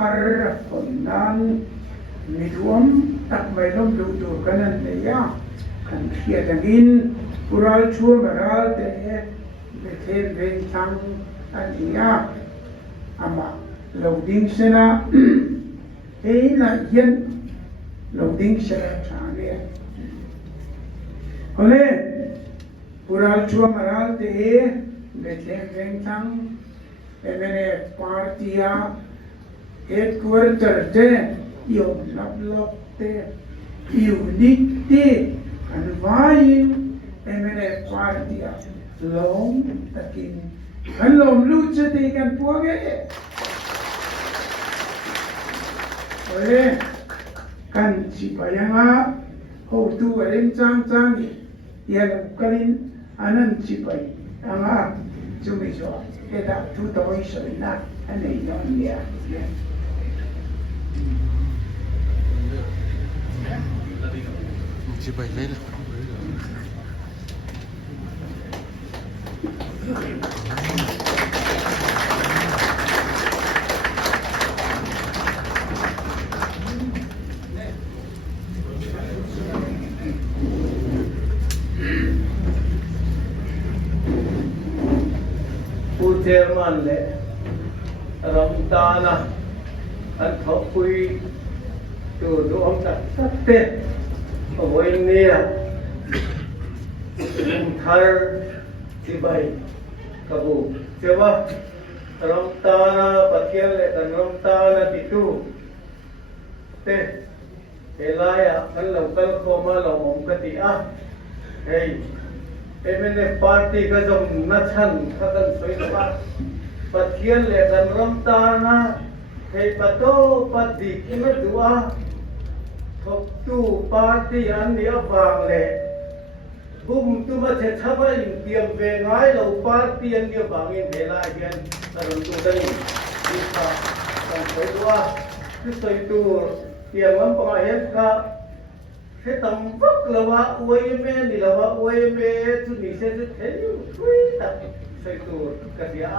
thar phun nan Mizoram tak mai lom du du kanan le ya kan khia tangin pural chua maral te bethen ven chang ania ama loading sena e na yen loading sena chane ole pural chua maral te bethen ven chang MNF partia headquarter te yêu lop te unique te an vain MNF partia long takin kan lom lu che te kan puage ole kan si payanga ho tu aren chang chang ya kalin anan si pai anga chumi so eta tu toi so na anei don dia chỉ bảy lên chairman le Zoramthanga an thawpchhuah tu duam tak satte oi nia thar tibai kabu sewa Zoramthanga pathian le Zoramthanga titu te elaya kan local koma lo mom kati a hey MNF party ka jom nachan khakan soipa pathian le Zoramthanga hey pato pati kima dua thok tu party an dia wang le bum tu ma the thaba in tiam ve ngai lo party an dia wang in hela hian taron tu dani isa kan soi dua tu soi tu tiam lam pa hian ka he tam vak lawa oi me ni lawa oi me tu ni se tu thei thui ta soi tu ka dia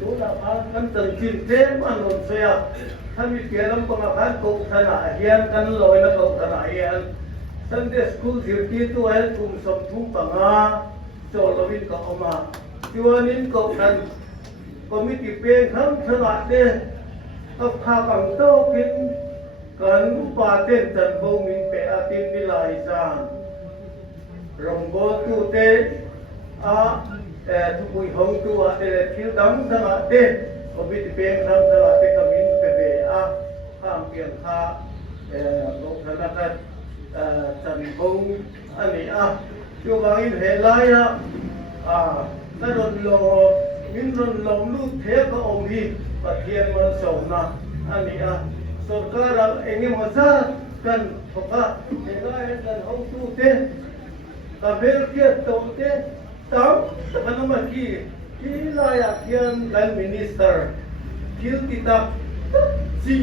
tu la pa kan tan chin te man non se yaท่านมีเกียรติลำปางการโกขนาเฮียนกันลอยนักโกขนาเฮียนสันเดสคูลสิริตัวเอลกุมสมทุ่งปังอาโจลวินก็ออกมาตัวนี้ก็กันก็มีติเปย์ทั้งขนาดเด้ก็พากังโตกินกันปาเต้นจันโบมินเปอาตินมิลายซานรองโบตูเตทุกุยหงตัวเตลทิวดังขนาดเด้ก็มีติเปย์ทั้งขนาดเด้ก็มินข้ามเพียงข้าโลกธนาคารจันทงอันนี้อยู่บางอินเฮลัยนั่นรถโลมินรถลมลูกเทพก็องค์ที่ปะเทียนมันส่งนะอันนี้สกัดเองมาซะกันพบว่าเฮลัยกันห้องตู้เต้กับเบลเกียโตเต้ตั้งแต่กันมาที่ลายเทียนกันมินิสเตอร์คิวติดตับจี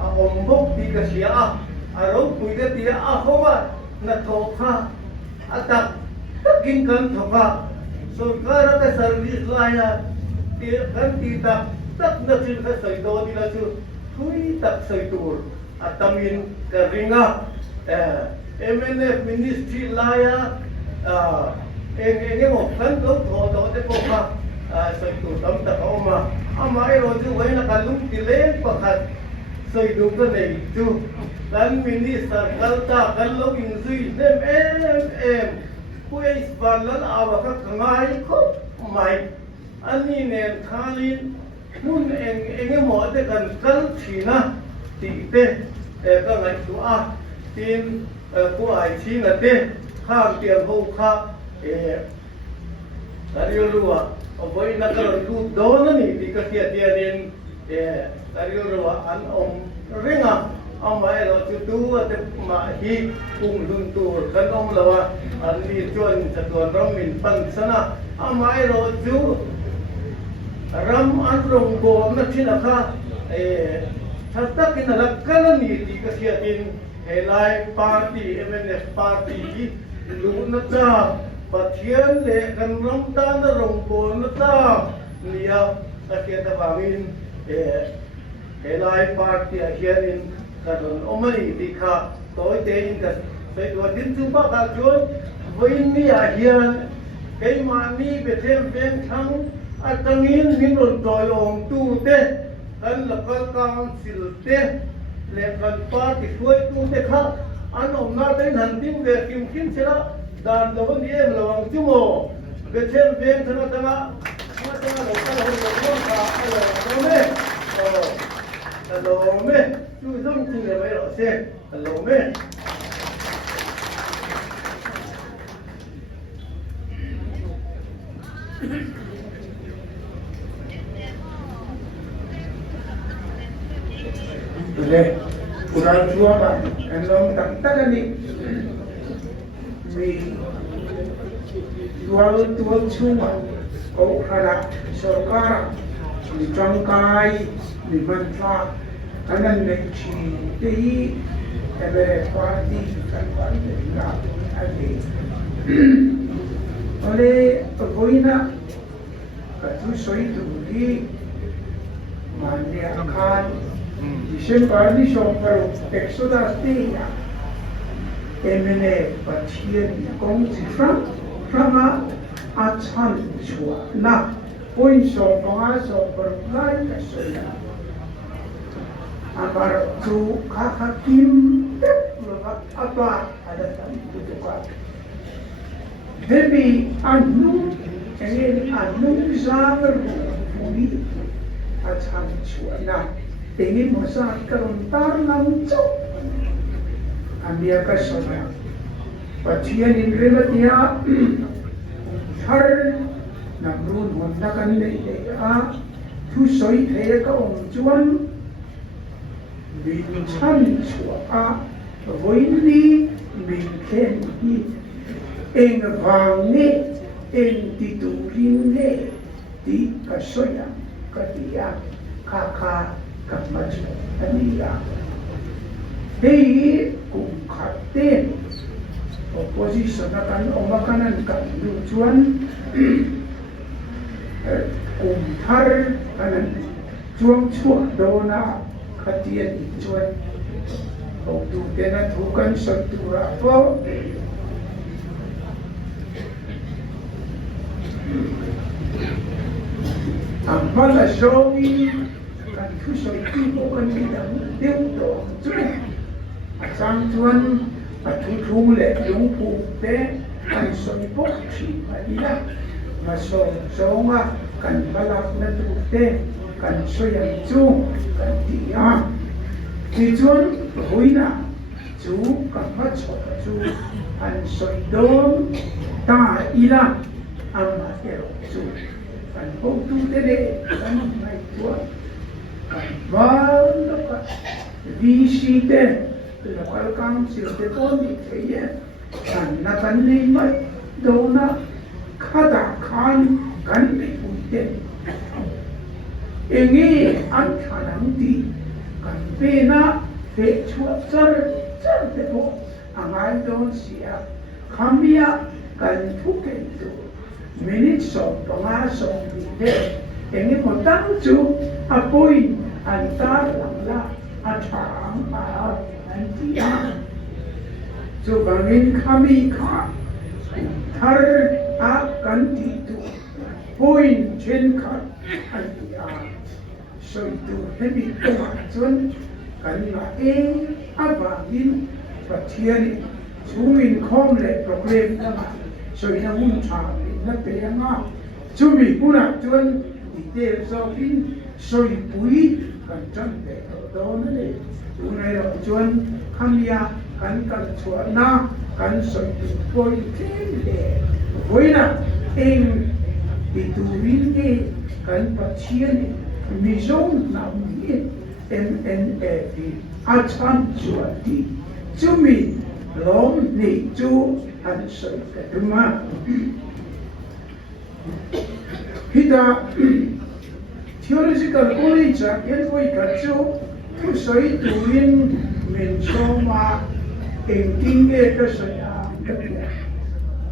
ombok di chhia aro puide ti ahowa na thokha atak takin kan thoka sarkar ka service laya ti kan ti tak na chin ka saito ni la chu thui tak saitur atamin ka ringa MNF ministry laya enge mo kan ko tho te ko ka saitur tam ta oma ama ai ro ju wai na kalung ti le pakhat soi du ka nei tu kan minister kalta kan lo in zui nem em kuai spanlan awa ka kangai ko mai ani nen thalin nun enge mo te kan kal thina ti te ka ngai tu tin ko ai thina te kham tiam ho kha kariyo ruwa oboi na ka lu don ni ti ka tia din kariyo ruwa an ringa amai lo chu tu ate ma hi kum lun tur kan lawa an ni chuan chatuan ram min pan sana amai lo chu ram an rong go na thina kha thata kin la kalani ti ka sia tin helai party MNF party ki lu na cha pathian le kan ram ta na rong go na ta nia ta ke ta bangin helai party hian in kadon omani dikha toy te in ka sei do din chu ba ka chon voin ni a hian cái mà ni về thêm bên thắng atangin min ron toy ong tu te kan local council te le kan party suai tu te kha an om na te han tim ve kim kin sela dan do ni em lawang chu mo về thêm bên thana tanga ma tanga local ho lo ka alo me alo me chu zong chu le mai ro se alo me Today, kurang dua pak, kalau tak ni, mi dua cuma, kau ada sekarang, mi jangkai, mi manfaat, karena nekci, jadi, ada parti kan parti nak ada. Oleh pergoina, katu soi tu di mana akan December ni sopper Exodus dia MNF President Zoramthanga atan chhawpchhuah point sopper lai kasoya amar tu kakakim apa ada tu tukar Debi anu zangar bumi atan chhawpchhuah ingin masak kerontar langsung ambil ke sana. Pacian ini dia thar namun hondakan dia thusawi dia ke juan bincang suara voini bincang eng vange eng tihluih di kasoya ketia kakak kamaj aniya dei kung khaten opposition akan omakanan kan lucuan kung thar kanan chhawpchhuah dona khatian ichuan Tute na Dawhkan satura po ang malasawi kan thusawi ko kan bilang dito at sang tuan patutung le yung pute kan soipok si Manila masong kan balak na Tute kan soyang chu kan tiya Mizoram huina chu kan matso chu an soidom ta ila ang matero chu kan Tute de kan may tuan kan phal ka beisei local council de poni kaya kan nakanlimay dona kada kan ipute ingi ang kanang di kan pena pe chhawpchhuah de po ang idon siya kamya kan Tute minutes of pangasong bide ingi mo tangchu apoy ang thar at hram ang chhia so bangin kami ka thar akan dito point chen ka ang chhia so ito hindi tumatun kanina abangin patiyan sumin komle problem naman so inamunta na kaya nga sumi una tuan detail so in so ipui kan chante doon le tunay ra tuan kamya kan chhawpchhuah kan so ipui le voina eng diturin kan pachian Mizo Hnam Run MNF atan chhawpchhuah sumi lom ni chu an so katuma Hida theological college yan ko ikacho thusawi tuwin Mizoram engtinge kasaya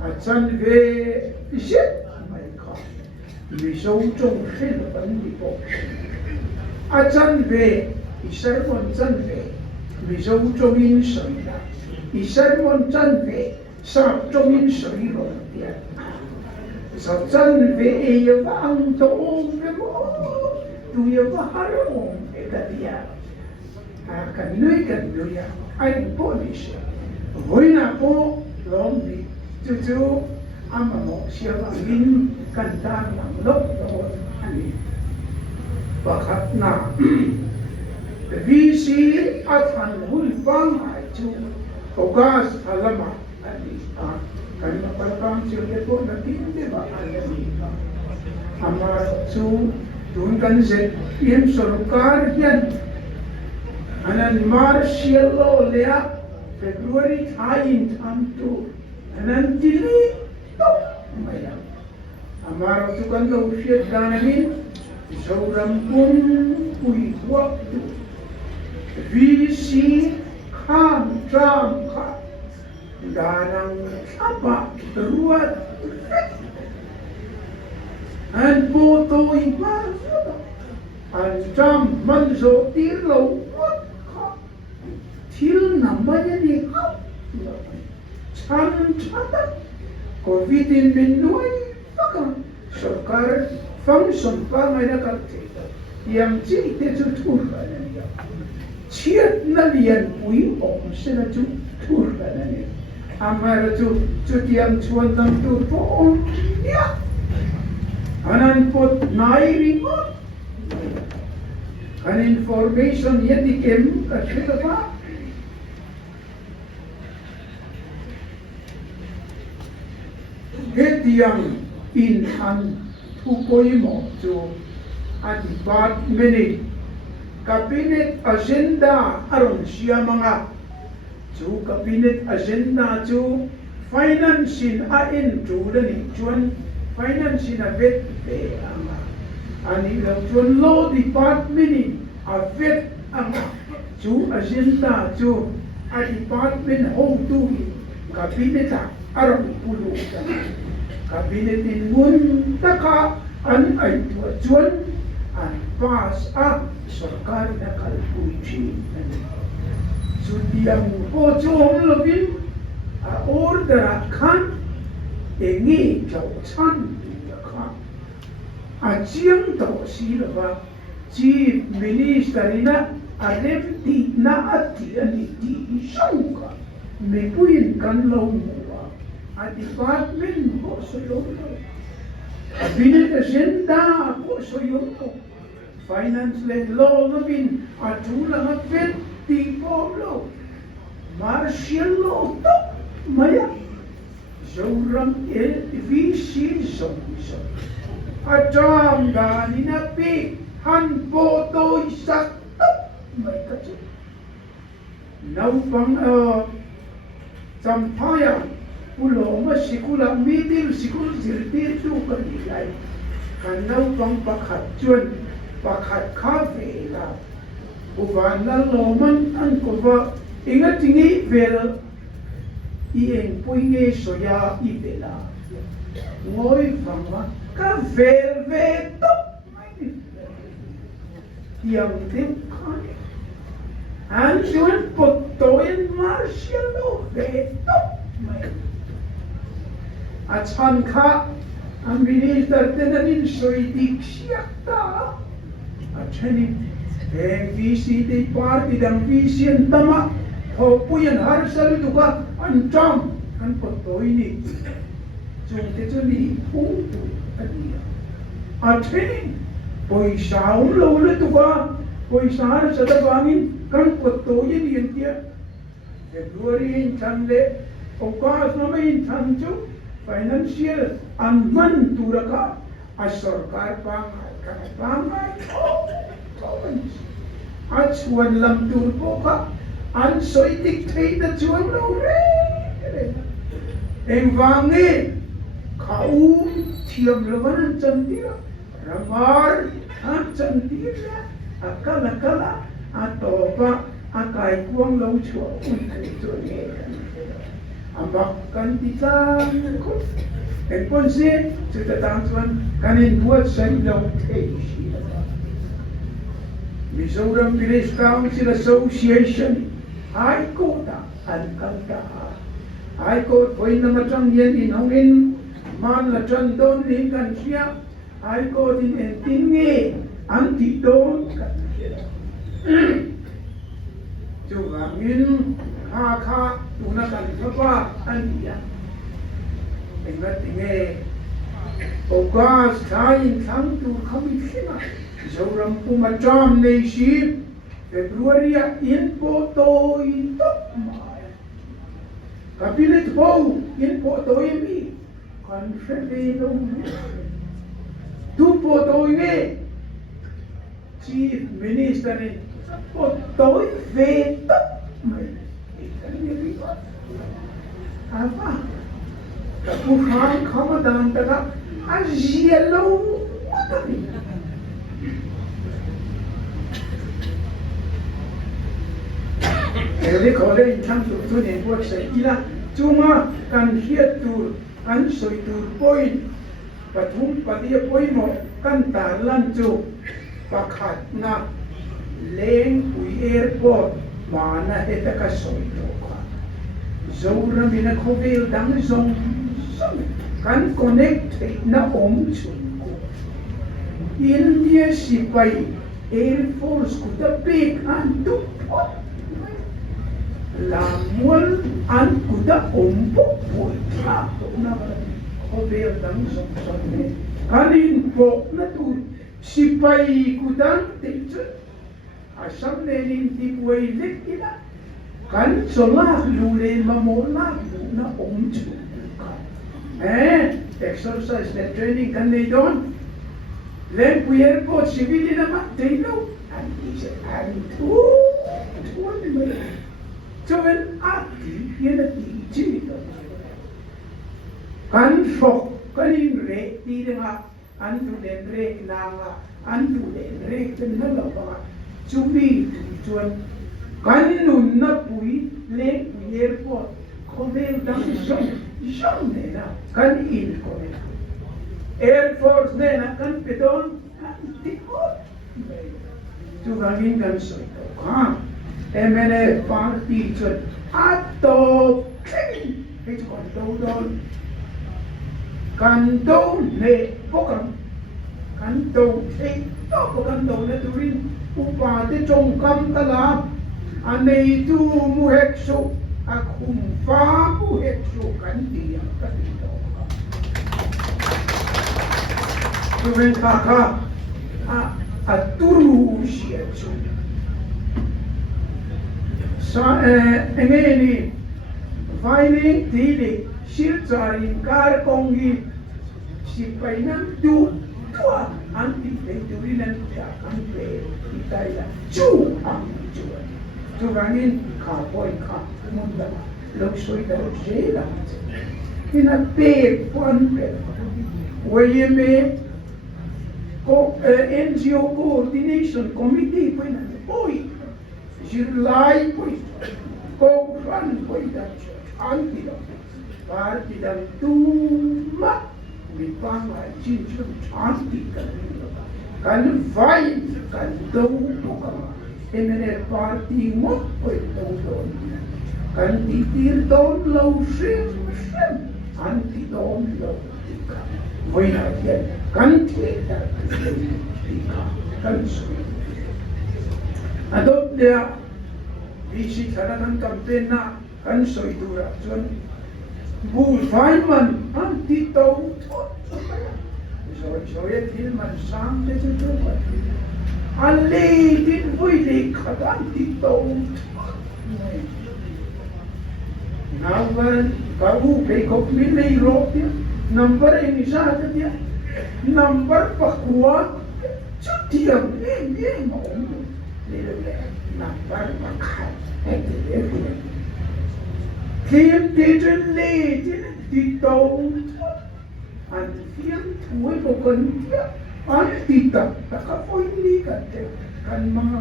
atan ve iset mai ka Mizo chung khel ban di po atan ve sermon chân về Mizo trong in sợi là sermon chân về sao trong in sợi rồi tiền sao chân về yêu vang to ôm về mô tu yêu vang ôm về cái gì cái nuôi anh bố đi xem với nào bố lòng đi chú ama mo siya in kanta ng lok ani hriatna visi atan hulpang ay chu ogas alama ani kan mapalpang siya po na hindi ba alami ama chu dun kan se piem sarkar yan anan martial law lea February 9 to anan tihluih Amar tu kan lo usia danamin Mizoram pun kui waktu visi hram danang apa teruat an foto iman an jam manzo tirlo til namanya di chan COVID in Benue, maka sarkar function pa ngay nakarte. Yang ci itutur ka na niya. Chiyat na liyan puy om sila tutur ka na niya. Amara tiyang chuan ng turpo om niya. Anan pot nairi mo. An information yan dikem kasila pa. Hetiang in an tukoimo to a department cabinet agenda aron siamna to cabinet agenda to financing in to the chuan financing a vet ani chuan law department a vet to agenda to a department how to cabinet aron pulo kabinet in mun taka an ay tuwan an pas sarkar na kalpuichi so diyang po chong labin order kan engi chhawpchhuah ka chiang to sila ba chief minister ina alefti na ati ani ti chunga me puyin kan lo a department po soyo cabinet agenda po soyo finance and law namin at tulang at 20 law martial law to maya Zoram visi zombie at jam gani na pi han po to isak to may kasi naupang sampayan pulo masikula middle sikul sirtir tu kanilai kanau pang pakhatchun pakhat khafe la ubanal loman an kova ingatingi vel ieng puinge soya ibela ngoi pangwa ka vel ve to yang tim kan an chun potoin martial ve to at sanka ang minister tinanin soidik siyakta at siyanin visi di party dang visi ang tama hopo yan harsal ito ka ang jam ang pato ini junte ni punto at siyanin po'y saun lawla ito ka po'y sahar sa dabangin kang pato yan yun tiya February in Chanle o kaas na may chancho financial anman turaka as sarkar pangay at suwan lang turpo ka an so'y dictate at suwan laure ang vangi kaun tiyam laman ang chandira ramar ang chandira akala atopa akay kuwang lauchwa ambakkan titan ko entonces se tratan kanin buat sa ilaw Mizoram Village Council Association, I quote and kanta. I quote point number one yen in Hongin, man la chan don in kan chhia. I quote in entinge anti don kan chhia. Chu wangin kha tuna kan papa antia. Ingat tinge ogas thain thang tu khamishina. Zoram pumacham nei ship February in poto in top mai. Kapilit po in poto mi confident tu poto mi Chief Minister in poto ve top mai. Apa? Kapuhan kamadan taka azielo watani. Ele kole in tham tu ne buat sai ila cuma kan hiat tur kan soi tur point pathum padia point mo kan talan chu pakhat na leng pui airport mana heta ka soi to ka Zoram ina khovel dang zong kan connect na chu India sipai Air Force kuda big and tu Lamuel an kuda ompo putra na khovel dang zong kanin po na tu sipai kuda teacher asam lenin tipway lekila kan solah lule mamola na omchu exercise the training kan they don len puyer po civil na matino and is and tu Joven ati yena ti kan sok kanin re ti nga antu den re na nga antu den re ten na ba chubi chuan kan nun na pui le puyer po khovel dang song ne na kan in ko ne Air Force ne na kan pedon ti ko tu rangin kan so ha MNF party chut ato it's kanto ne pokam kanto te to kanto ne turin upa te chong kam tala anei tu mu hekso akum fa mu hekso kanti yang kanto turin kaka aturu sietsu engeni filing tili shirtsarin kar kongi sipainan tua anti turinan ta kampe itaila chu rangin ka boy ka munda lo soi da jela ina pe pon pe wayeme ko NGO coordination committee pena boy July point, go run point that church, antidom, partidom tuma, bipanga, ginger, antidom, can fight, can do, MNF party, what point don't, can titir don't low shrimp, antidom low, when I get, can take that, can swim. Adopt their basic halaman campaign na kan soitura chuan bull fireman antito so yet hilman sang de chu alle din vui de antito now when kabu pe kop min nei rop dia number ini sa dia number pakwa chutiam emaw number makai Kim didn't lead the don't and feel to a book and tita takapoy kan mga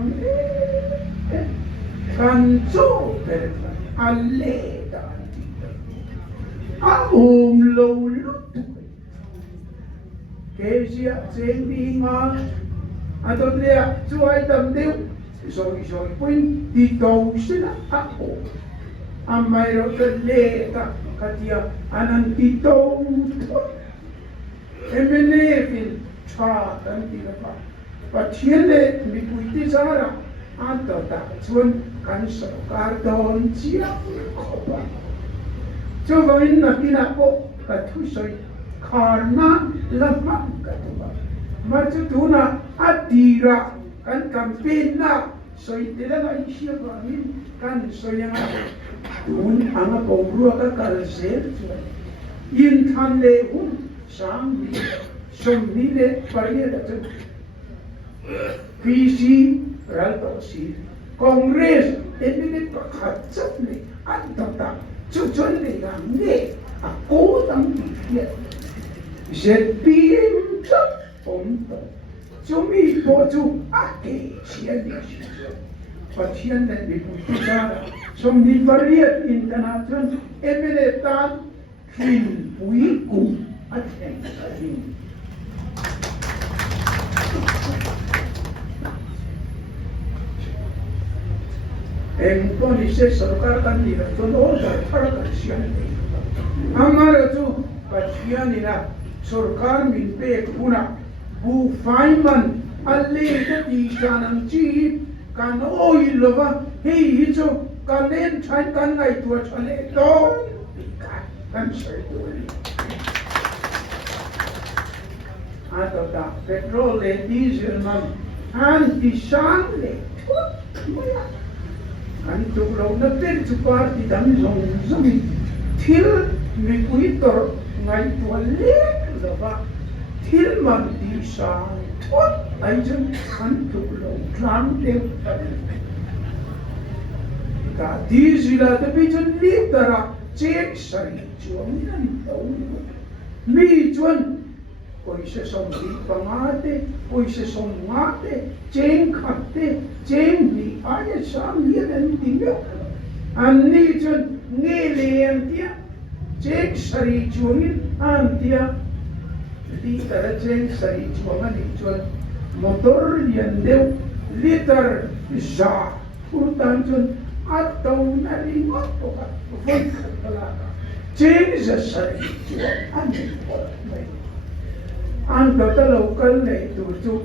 kan so alle lolo Kesia saying adot le chuai tam deu rồi quên đi tàu xin ác ổ mai rồi cái lệ ta cái dia anh đi tàu MNF cha tan đi là và thiên lệ bị bùi đi ra là anh ta chuan can sở cả đòn chia khó ba cho vậy là cái nào có cái thứ gì khả năng làm ăn cái thứ mà cho chúng na đi ra kan campaign na soi talaga siya kami kan soya nga un ang pongruwa ka kalsel in than le un sang ni som ni le pariya da PC ral to si Congress emini pakhatsak ni at tata chuchon le gang ne ako tang tiya ZPM chak om to Chumi pochu ake sian di situ. Pasien dan ibu kita, somni variat internasional emeletan kin puiku ateng kali. Entonces सरकार का निरंतर और सरकार का सियान हमारा जो pasien ina सरकार मिलते पुना bu faiman alle de di sanam chi kan oi lova hei hicho kan len thai kan ngai tua chale to kan sai tu ata petrol le diesel man an di sang le kan tu lo na ten chu par di dam zong zong thil mi pui tor ngai tua le lova thil man di sang thot ai chân kan tu lo tlang te ta di zila te bi chân li tara chek sai chuang nan to mi chuan koi se som di pangate koi se som ngate cheng khatte cheng ni ai sang li den di me an ni chuan nge leng tia chek sai chuang an tia di tara cheng sai chuang ani chuan motor lian deu liter za urtan chuan atau na ri ngot to ka voi khala cheng za sai chuan ani an ta local nei tu chu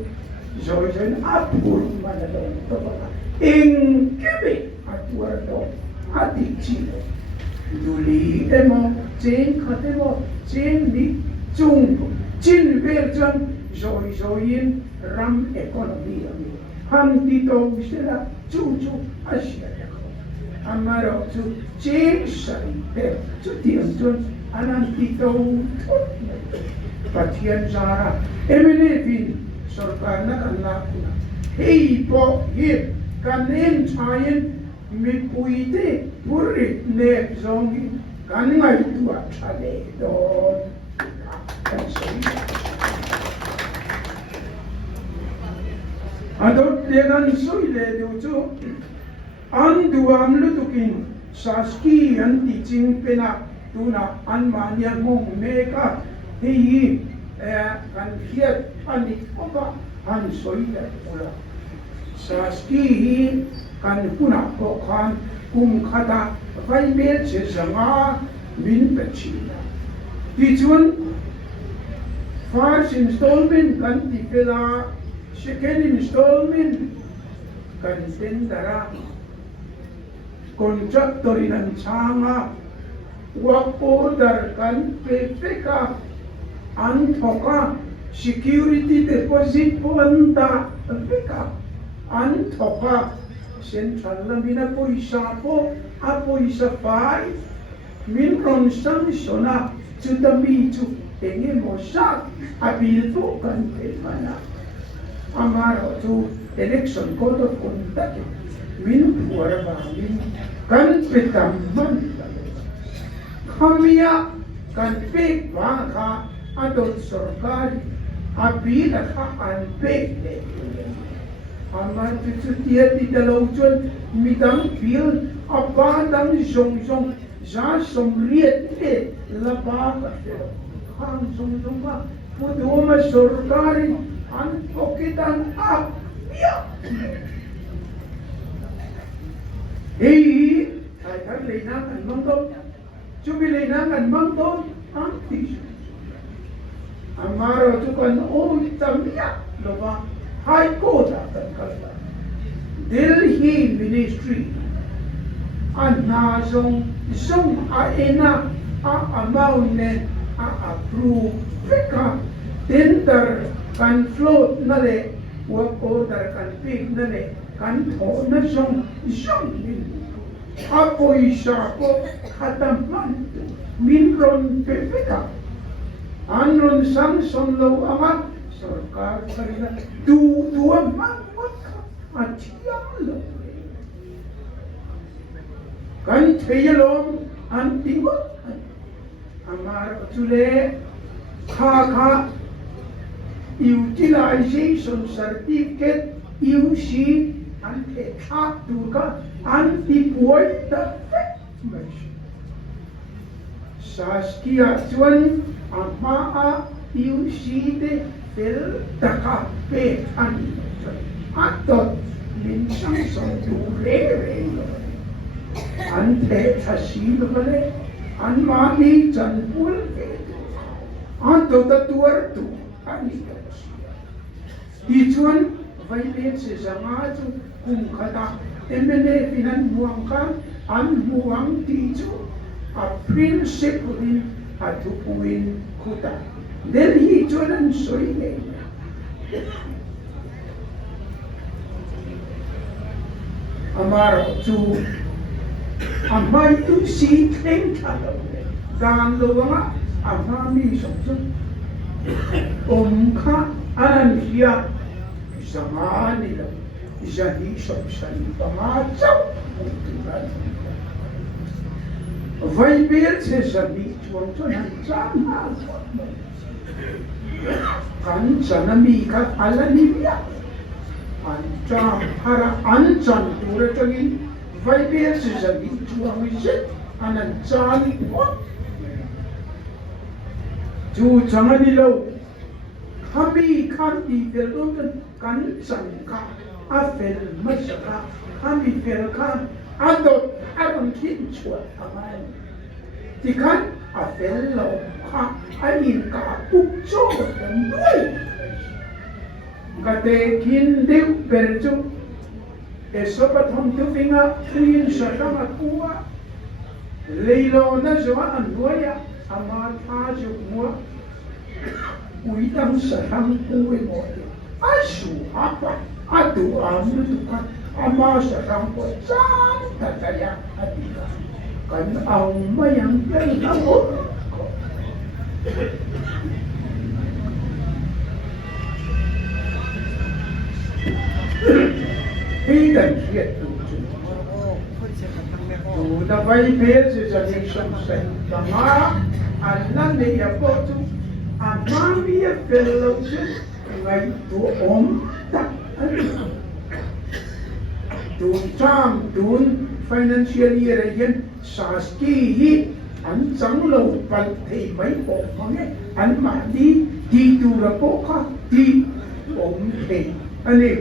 rồi chuan apur mana lo to ka ing kebe atuar do ati chi duli emaw cheng khate mo cheng ni chung chin vel chuan rồi in ram economy ami ham ti to sera chu asia amaro chu cheng sai pe chu tiang chuan anan ti to pathian zara MNF sarkar na kan la kuna hei po hi kan nen chain mi puite puri ne zongi kan ngai tua thale do adot legan soile duchu anduam lutukin saski an teaching pena tuna an mania mong meka hi kan hiat ani oba an soile ola saski kan kuna ko khan kum khata vai me che zanga min pechina tichun first installment kan tipela second installment kan tendara contractor in changa work order kan pepeka anthoka security deposit ponta peka anthoka central lamina poisa po apoisa pai min ron sang sona chutami chu enge mosa abil po kan mana amaro tu election code of conduct min puara bangin kan petam man khamia kan pe wa kha adot sarkar abil kha an pe le amar tu tia ti dalo chun midang fil apadang zong za somriet te la ba ka khang zong ba pudoma sarkar an pokitan up ya hi thai thang lei nang an mang ton chu bi lei nang an mang ton an ti amaro tu kan o tam ya lo ba hai ko ta kan ka Delhi Ministry an na song a ena a emaw ne a approve fika tender kan float na le work order kan pick na le kan tho na song min apoy sa ko khataman min ron pepeka anron sang son lo ama sarkar karina du man a chhia lo kan theyalom an tingot amar chule kha utilization certificate UC and a turka and the point the Saskia chuan hmaa UC de fel taka pe an atot min sang song tu re an the thasi bale an ma ni chan pul ke an to ta tuar tu ani ti chuan vai pe se zanga chu kum khata MNF finan muang ka an muang ti chu a principle in a tu puin khuta del hi chuan an soi ne amaro chu amai tu si thleng thalo dan lo nga amami som chu kha anan hia zamani lo jadi som sani pamachau vai ber se sabi chuan chuan chan ha kan sanami ka alani ya Anjam hara anjan tura tangin vai ber se sabi chuan wi anan chan what chu chamani lo kami kan di velon kan san ka a fel masaka kami fel kan adot aron kin chua amai ti kan a fel lo ka ain ka uk cho dan doi gate kin deu perchu esopa thom tu finga clean shakama kuwa leilo na zwa andoya ama tha ju mo ui tam sarang kuwe mo asu apa adu amu tukan ama sarang ko san tataya atika kan ang mayang pelao Hidan hiat tu da vai per se jadi samsai tama anan de apotu amami a fellowship ngai tu tak tu cham tun financial year again saski hi an chang lo pal thei mai ko mange an ma di tu ra ko kha di thei ani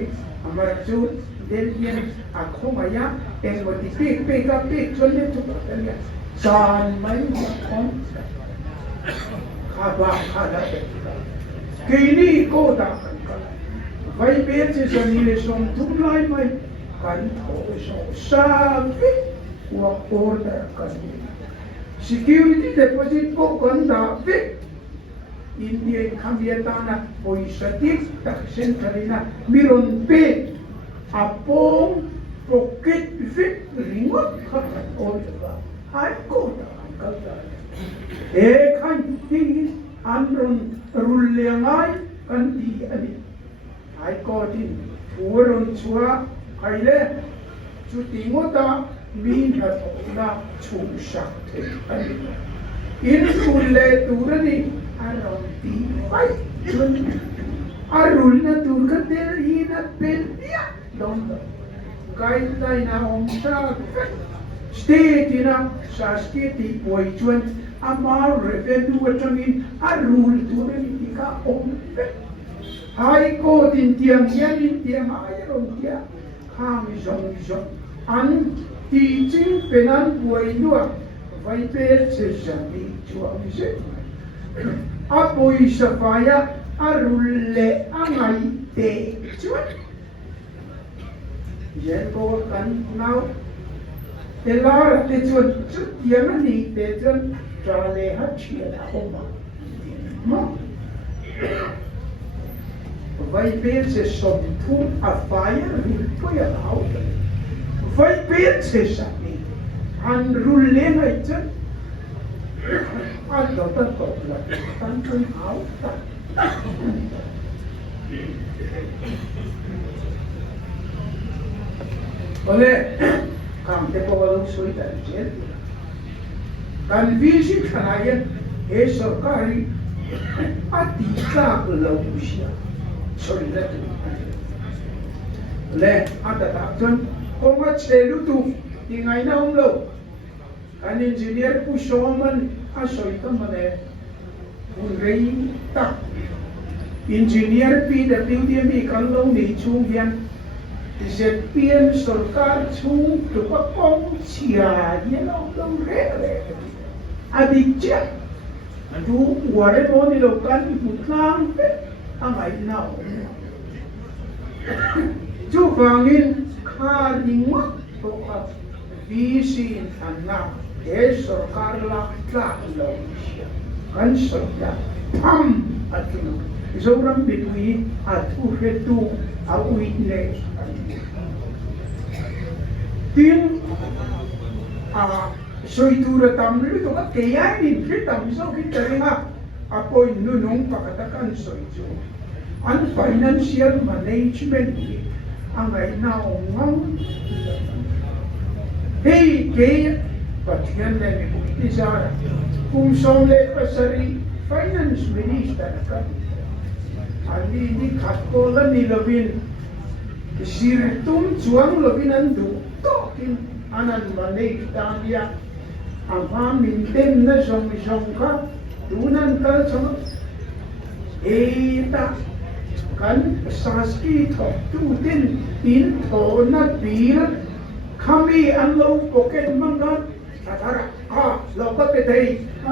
amar chu Delhian ako maya engoti pick up cholle tu katanya san mai kon khaba khada kini ko da kan vai ber se sanile som tumlai mai kan tho so sa vi wa order kan security deposit ko kan da vi India khambiatana poisatik tak sentralina miron pe apong pocket fit ringot khat order hai ko da kan ka kan ti anron rullengai kan ti ani hai ko tin puron chua kaile chu tingota min ha na chu sak the ani in fulle turani aron ti pai chun arul na turka ter ina pendia don guideline na omsa state ina saskiti poi chun amar revenue atangin arul turani ka om hai cô tin tiang hiền tin tiang ai rồi kia ham zong an ti chính penan buai lua vai pe se jami chuang se apoi safaya arulle angai te chuan yen ko kan nau telar te chuan chu tiang ni te chuan tra le ha chhia homa ma vai pe se som thu a fire rul ko ya hau vai pe se sa ni han rulle ngai chuan an ta ko la tan kan hau ta ole kam te ko walu soi ta jen kan visi khanaya e sarkari ati ka lo sia soi la tu le ata ta chon ko ma chelu tu ti ngai na lo an engineer pu shoman a soi ta mane un rei ta engineer PWD kan lo ni chung hian ZPM sarkar chung tu pa kong chhia ye lo re adik cha tu ware mo ni lo kan putlang pe angai na chu wangin kha ningma to ka visi anna e sarkar la tla lo kan sarkar tham atuna Mizoram bitui atu fetu au itne tin soitura tamlu to ka kaya ni fitam so kitaringa apoi nunong pakatakan soitu an financial management angai na ongam hey ke patian le ni isara kung somle pasari finance minister ka ali ni khatkola ni lovin siritum chuang lovin an du tokin anan manei tania ama minten na song ka tunan kal sama eta kan saski thok tu tin in tho na bil khami an lo pocket manga thara lo ka pe thei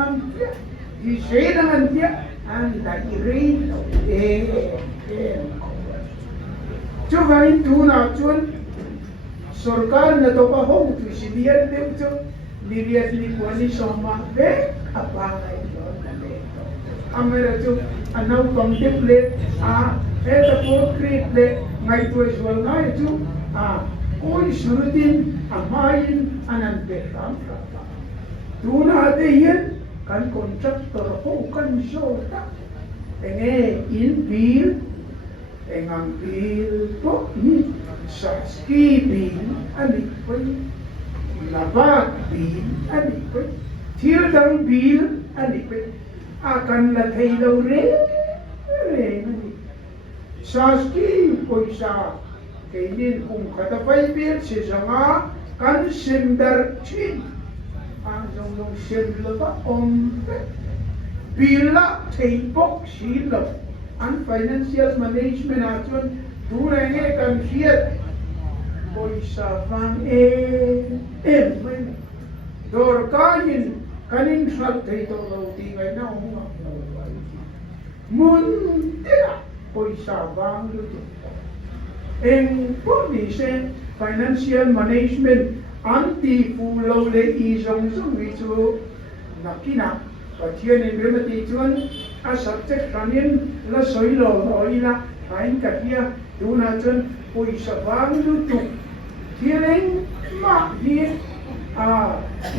an di se dan dia an da iri chu vain tu na chuan sarkar na to pa hong tu senior de chu niliat ni kwani soma ve apa ngai lo na le amera chu anau pang de ple eta ko create le ngai tu iswal ngai chu koi surutin amain anan pe ram tu na de yen kan contractor ho kan shota enge in bill engang bill po ni saski bill ani po labat bill ani po thildang bill ani po akan la thailo re ani saski poisa keinin kung katapai bill se janga kan sendar chin ang zong sendlo ba om bila teipok silo an financial management atun durenge kan fiat poisa van dorkain kanin sal teito lo tingay na mun tira poisa van lutu en police financial management anti fulo le izong zong wichu nakina patian in remati chuan a subject ranin la soilo loina hain ka hia tuna chuan poisa wang lu tu thiling ma hi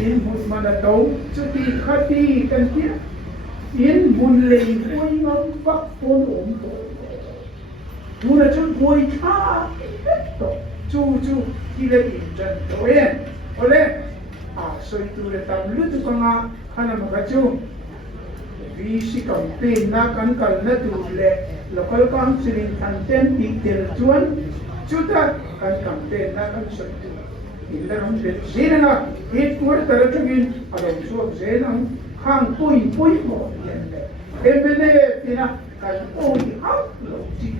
in mun mana to chuti khati kan kia in mun le poi ngam pak pon om to tuna chuan poi tha to chu kile in jan to yen ole soi tu le tam lu tu kanga khana ma chu visi campaign na kan kal na tu le local council in content detail chuan chuta kan campaign na kan soi tu illa ram le zena it kur taratugin adom so zena khang poi mo yen le MNF tina kan oi out lo ti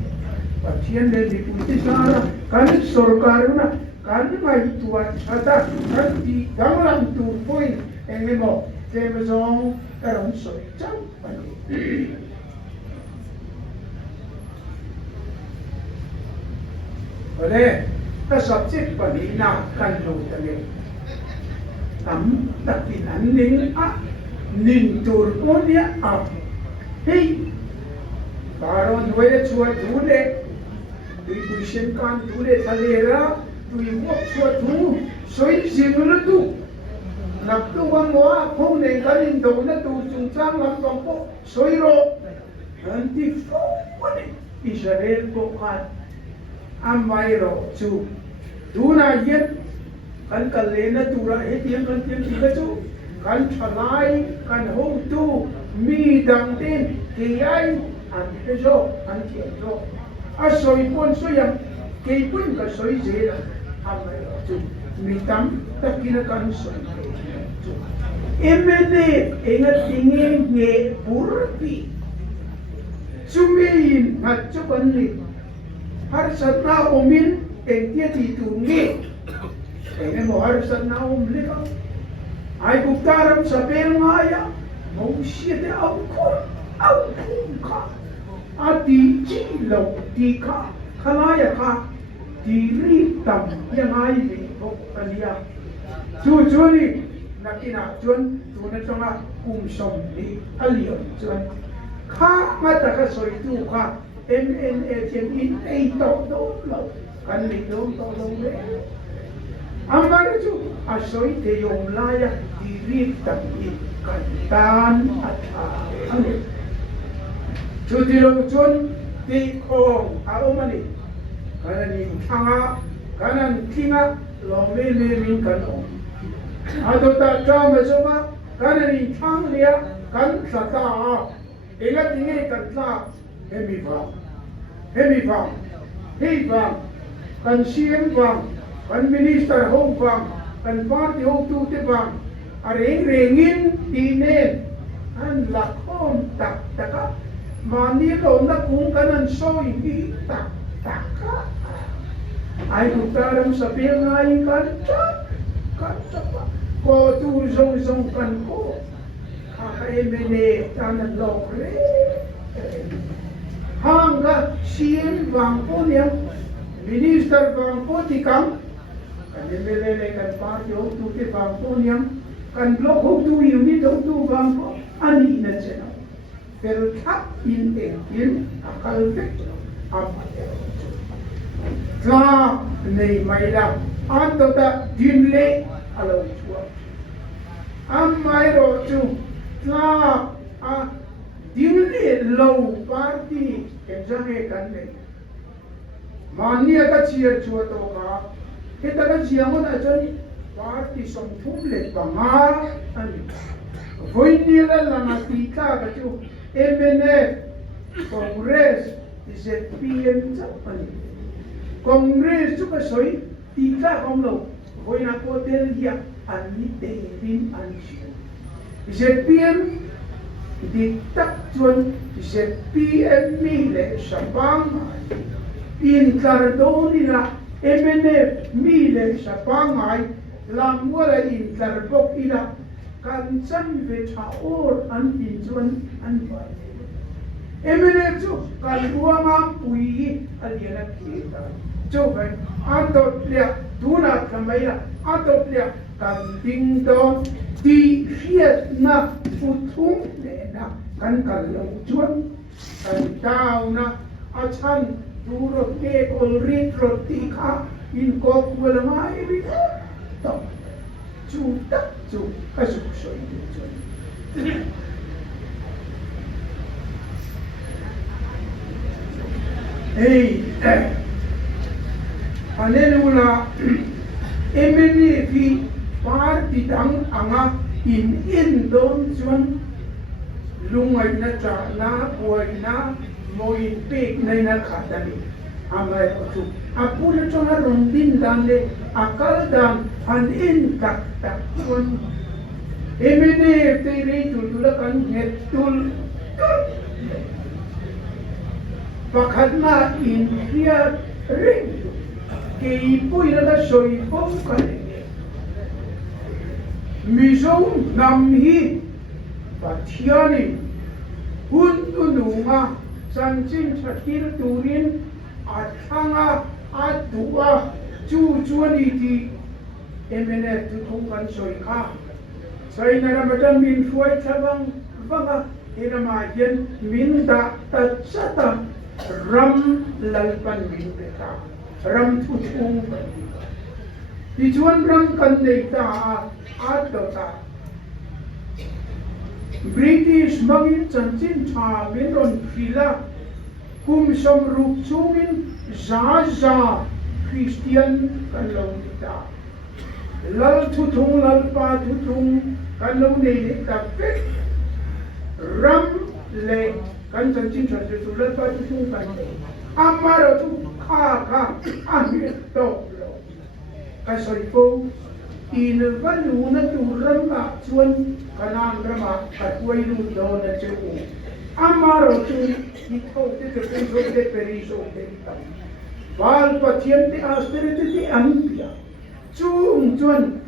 pathian le diputi sara kan sorkaruna kan mai tua chata kan di danglam tu point emaw temazong karon soi chang pani ole ta subject pani na kan lo tane tam takin aning a nin tur onia a hey baron wele chua dule dui puishen kan dule thalera dui mok chua du soi jinglu tu nak tu wang wa khong nei kanin do na tu chung chang lam tong po soi ro anti fo wani Israel ko kan amai ro chu du na yet kan kalena tura he tiang kan tiang tiga chu kan thalai kan hong tu mi dang tin kiai an hejo an tiang ro a soi pon soyam kei pun ka soi je la amai ro chu mi tam takina kan soi chu emene engat tinge nge purpi sumin ngat chu kan ni har satna omin engtia ti tu nge emaw har satna om leka ai buktaram sa pelngaya mo siete au ka ati chi lo ti ka khalaya ka ti ri tam yang ai ni bok alia chu ni nakina chun tu na changa kum som ni alion chun kha mata ka soi tu ka MNF in ei to do lo kan ni do to lo le amara chu asoi te yom laya di ri tam ni kan tan atha ane chu ti lo chun ti khong a omani kan ni thanga kanan kinga lo me min kan om adota chama soma kan ni thang lia kan sata ega tinge kan sa hemi vang kan CM vang kan minister hong vang kan party hong Tute vang areng rengin tinen an lakom tak taka mani lo na kung kanan soi di tak taka ai buktaram sa pilngai kan pa ko tu zong kan ko emene tanan lokre hangga CM vang po niya minister vang po tikam kan emele kan party ho Tute vang po niya kan blok ho tu unit ho tu vang po ani na chena pero tap in engin akal vek apa tla nei maila anto ta dinle alo chua amai ro chu tla a dinle low party kenjange kanne mania ka chhia chua to ka kita ka chhia mo na chani party som thumle panga ani voinila langa tika ka chu MNF Congress is a PM Japani Congress chu ka soi tika kom lo voina ko tel dia ani te bin an is a PM diktat chuan is a PM mile sabang in Cardoni la MNF mile sapangai lamwala in Carbok ila kansan vechaor an injuan an MNF chu kalbuanga pui aliana kita chu bai atoplia tuna kamaila atoplia kan ding don hriatna uthum na kan kallo chuan kan tauna achan duro ke olrit roti kha in ko wala mai bi to chu tak chu kasu soi chu hey anelula MNF party dang anga in don chuan lungai na cha na poi na moi pek nai na khatani amai chu apuna chona rondin dan le akal dan an in tak chuan MNF te re tul kan hetul pakhatna in hriat ring kei pui na soi bom kan Mizo Hnam hi pathiani hun ununga sanchin thakir turin atanga atua chu chuani ti MNF tutungan soi ka sai na ramadan min fuai thabang vanga irama yen min da tatsata ram lalpan min beta ram tutung di chuan ram kan nei ta atota British mangin chanchin tha min ron phila kum som rup chungin za Christian kan lo ta lal tutung lal pa tutung kan lo nei ta pek ram le kan chanchin tha tu lal pa tutung kan amaro tu kha amir to kasoi po in vanu na tu rama chuan kanang rama katwai lu do na chu amaro tu ito te penso de periso de val patient te austerity te ampia chung chuan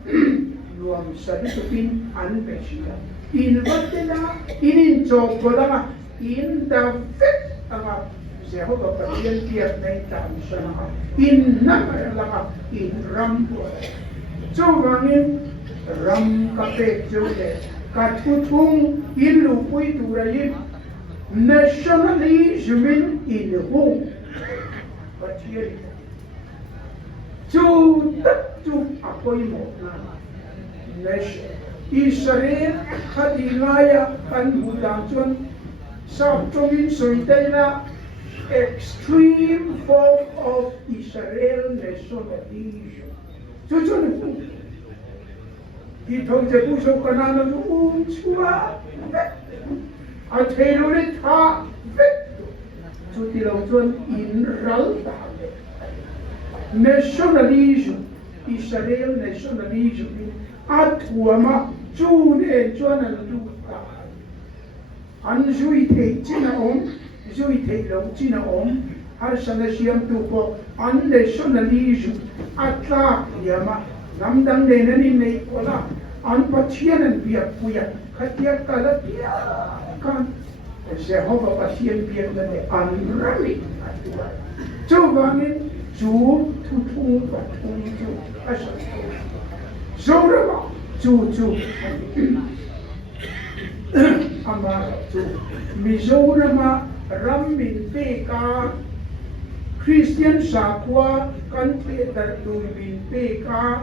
luam sadi tu pin an pechita in vatela in chhawpchhuah in the fit ama Jehovah patient tiap nei tam sana in namar lama in ram Chowangin ram kape chole katutung ilu pui turai nationalism in home pathian chu apoi mo nation Israel khadilaya kan hudang chuan sab chongin soitaina extreme form of Israel nationalism Chuchun He told the bush of Canana to chhua a tihluih thar to the in Ralta nationalism Israel nationalism atuma June and John and Luka and Zui take China on Zui take China on Harsana Siam to go on nationalism atla yama namdang nenanin nei kola an pathian and bia puya khatia kala pia kan Jehovah pathian bia ne an rami atua chowangin chu thu pathung chu asa Zoram chu amara chu Mizoram ram min peka Christian sakwa country that will be peka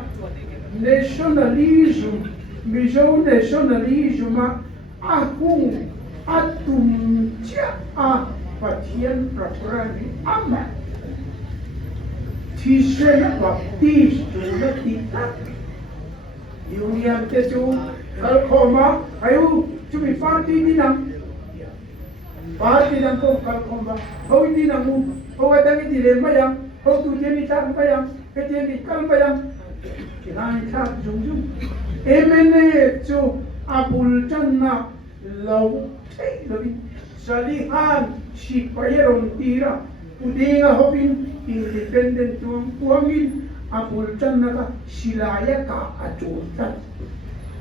nationalism Mizo nationalism akung atum chia a pathian praprani amma tisen baptist na tita union te chu kalkhoma ayu chumi party dinam ko kalkhoma hoi dinamu Hawa dangi dire mayang, hau tu jeni tak mayang, kejeni kal mayang, kinai tak jung. MNF tu abul janna lau tei lawi salihan si payeron tira udinga hopin independent tuang puangin abul janna ka silaya ka ajutan.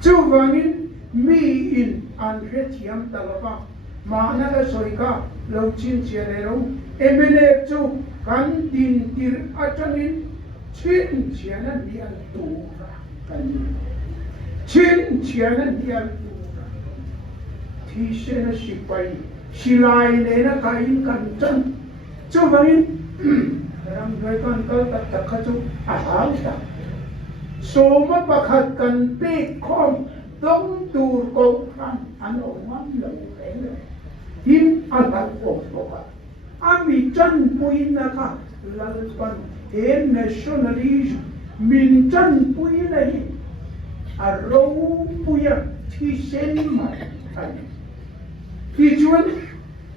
Chuvangin mi in anretiam talaba mana la soika lau chin chiarero MNF chu kan din tir atanin chin chiana dial tura kan chin chiana dial tura thisena sipai silai lena kain kan chan chu bangin ram doi kan kal tak khachu ahal ta soma pakhat kan pe khom dong tur ko kan ano man lo him atal ko ka Ami chan pui na ka lalpan en nationalism min chan pui na hi arrow puya thi sen mai ai thi chuan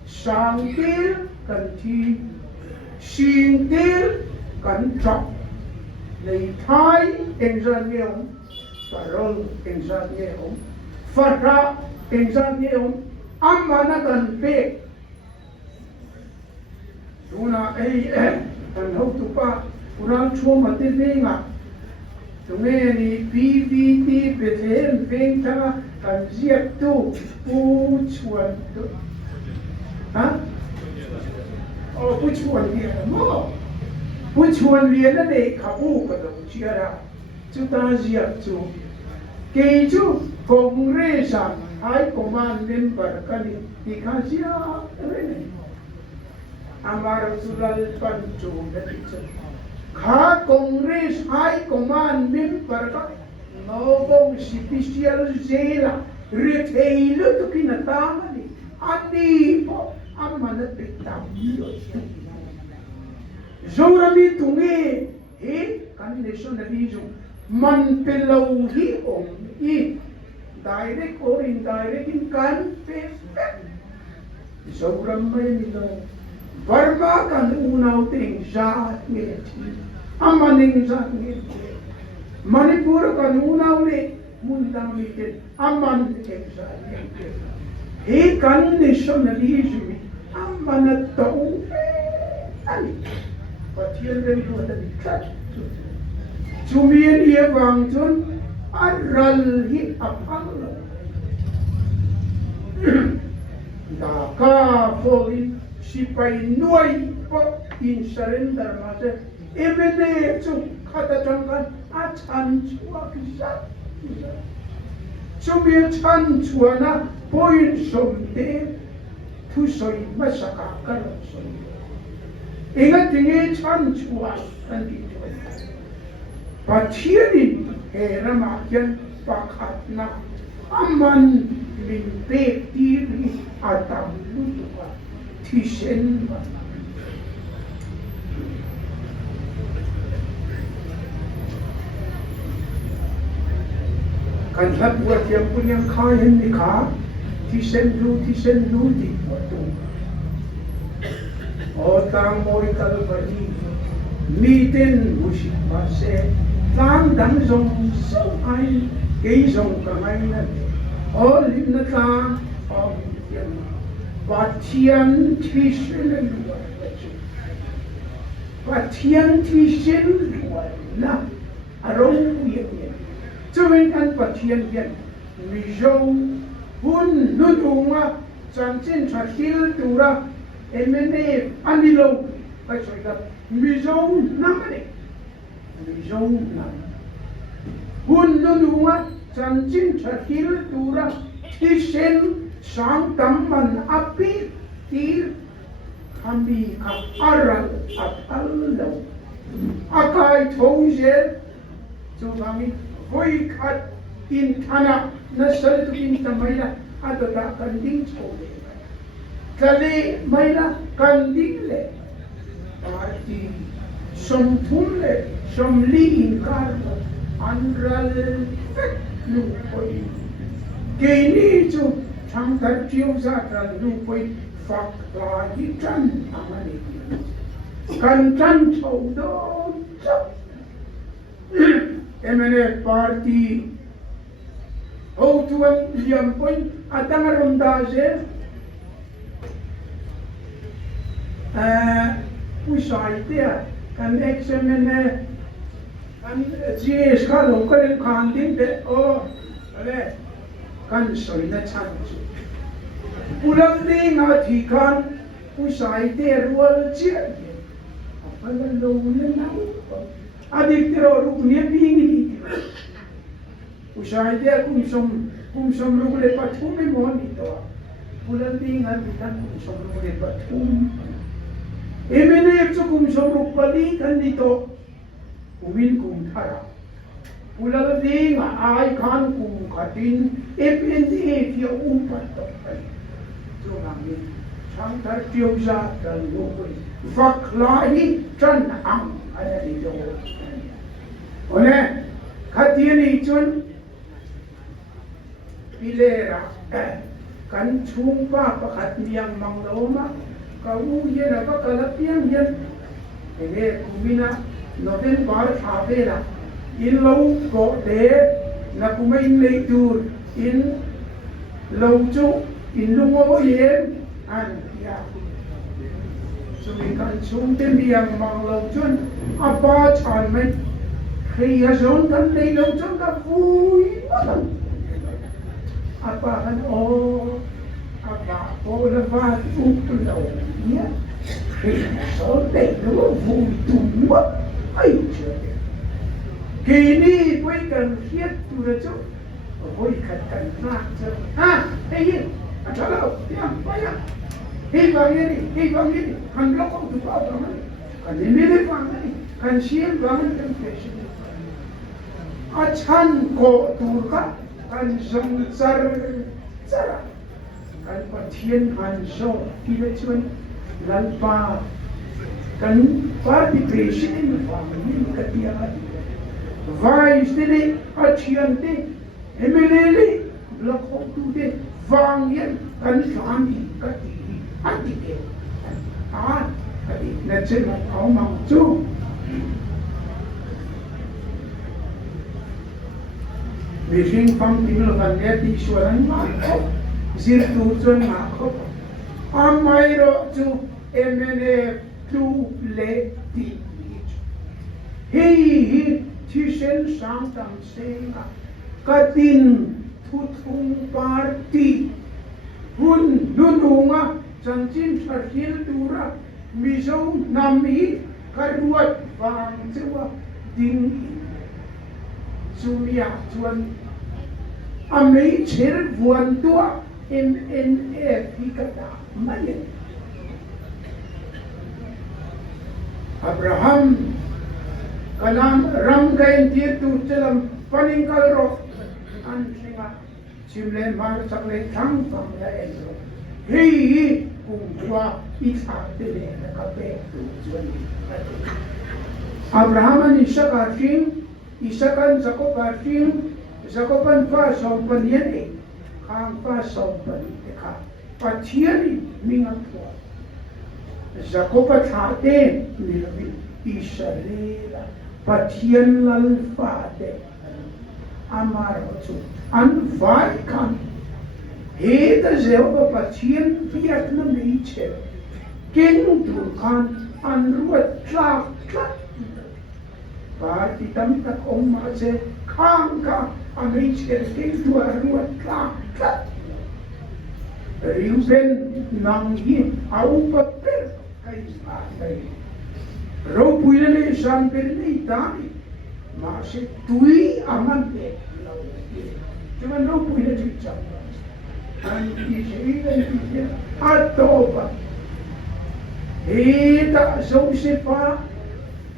sang tir kan thi sing tir kan trọc nei thai engzan ngeom parol engzan ngeom fatra engzan ngeom amana kan pe tuna ei tan ho tu pa pural chua ma te venga tunge ni PVT Bethlehem veng ta kan ziak tu chuan tu ha chuan dia mo chuan dia na de khabu ka do chiara chu ta ziak chu ke chu Congress High Command member kani dikhasia rene amar sulal panchu na tichu kha Congress High Command member ka nobong official zela retail to kinatamani ani po amana pitam Zoramthanga tunge he kan nationalism man pelau hi om I direct or indirect in kan pe Zoramthanga milo Burma kan unaw ting zat ngeti amaning zat ngeti Manipur kan unaw ni mundang ngeti aman ting zat ngeti he kan nationalism amanat tau ani patian den tu ada dikat Sumian ia bangsun aral hi apal Daka forin sipai nuai po in surrender mase MNF chu khata changkan atan chua kisat Sumian chan chua na point somte thusawi masaka karon ingat tinggi chan chua kan gitu Patianin heramakyan pakatna aman limpek diri atang lupa tisen kan buat yang punya kain nikah tisen lu di waktu otang moy kalbari miten musik mase Tang dang zong so ai gay zong kamay na all in the tang of him Patian tishin Patian tishin na araw yan Tuwing an patian yan Mizo Hnam Chansin Chahil Tura MNF Anilaw Mizo Hnam Mizo Hnam Run Chansin Chahil Tura Tishin Sang Tamman Api Tir Kami Aral Apalaw Akai Tose So kami Hoy Kat Intana Nasal to Intamayla Adada Kanding Tose Kali Mayla Kandingle Pati Somtunle Somli Karma Andral Lupoi Geni to Tantar Chiosatra Lupoi Fakta Hitan Amani Kantan Todo MNF Party How to a Liam Point Atangarundaze Pusai there can examine and GS Kalo can't think that oh can sorry that's how Pulang ding at he can Pusai there will cheer Adik tiro ruknya bingi Pusai there kum som rukle patum mon ito Pulang ding at he can som rukle patum MNF so kum som rukpali kan dito Uwin kum thara Pulang ding ay kan kum katin MNF ya umpat tokay So namin Chantar tiyosa dan lukoy Faklahi chan ang ada di Jawa. Oleh katian itu pilera kan chumpa pakat yang mangloma kau ye apa kalapian ye ini kumina noten bar avera ilau ko de na kumain leitur in laucu in lungo ye an ya so we can chung te miang mang lo chun apa chan mai khi zon kan nei lo chun ka vui ma apa kan o apa o la va u lo ya khi so te lo vui tu ma ai che kỳ ni quay cần thiết tu ra chỗ vui cần na chứ thế gì trả lời bây giờ hy vọng gì hàng lốc không tụt vào đó cái gì mới được vàng này cái xiên vàng cái cái chan cổ tu cả cái giống zar cái phát thiên hành số thì là chuyện lần ba cái participation vàng như cái dia vai istri achiante emelele blok Tute vàng yên kan phani cái anti ke cái này trên mặt áo mỏng chú vì riêng phong tiếng là vấn đề đi xuống anh mà không diệt tu chân mà không amai ro chú MNF tu lệ đi hi thi sen sang tam seng katin thuthung party hun nununga chanchin sarhil dura Mizo Hnam karuat vang chhawpchhuah ding sumia chuan amei cher vuan tua MNF kata mai Abraham kanam ram kain tiet tu chelam paning kalro an singa chimle mar chakle thang pang la enro hi cùng qua ít phạt để các bé tu chuẩn Abraham anh Isaac anh Jacob anh pha song pan yên ấy khang pha song pan để khang và thiên mình ăn thua Jacob anh thả tên mình là Israel và thiên lal pha để amar chu anh vai kan he the zeo ba thiên Vietnam ni che king Dawhkan an ruat tlak ba ti tam tak om ma che khang ka amei che king tu ruat tlak riu ben nang hi au pa per kai sa dai ro puile le san per nei tani ma se tui aman de cuma ro puile chi cha an di atopa eta Josepa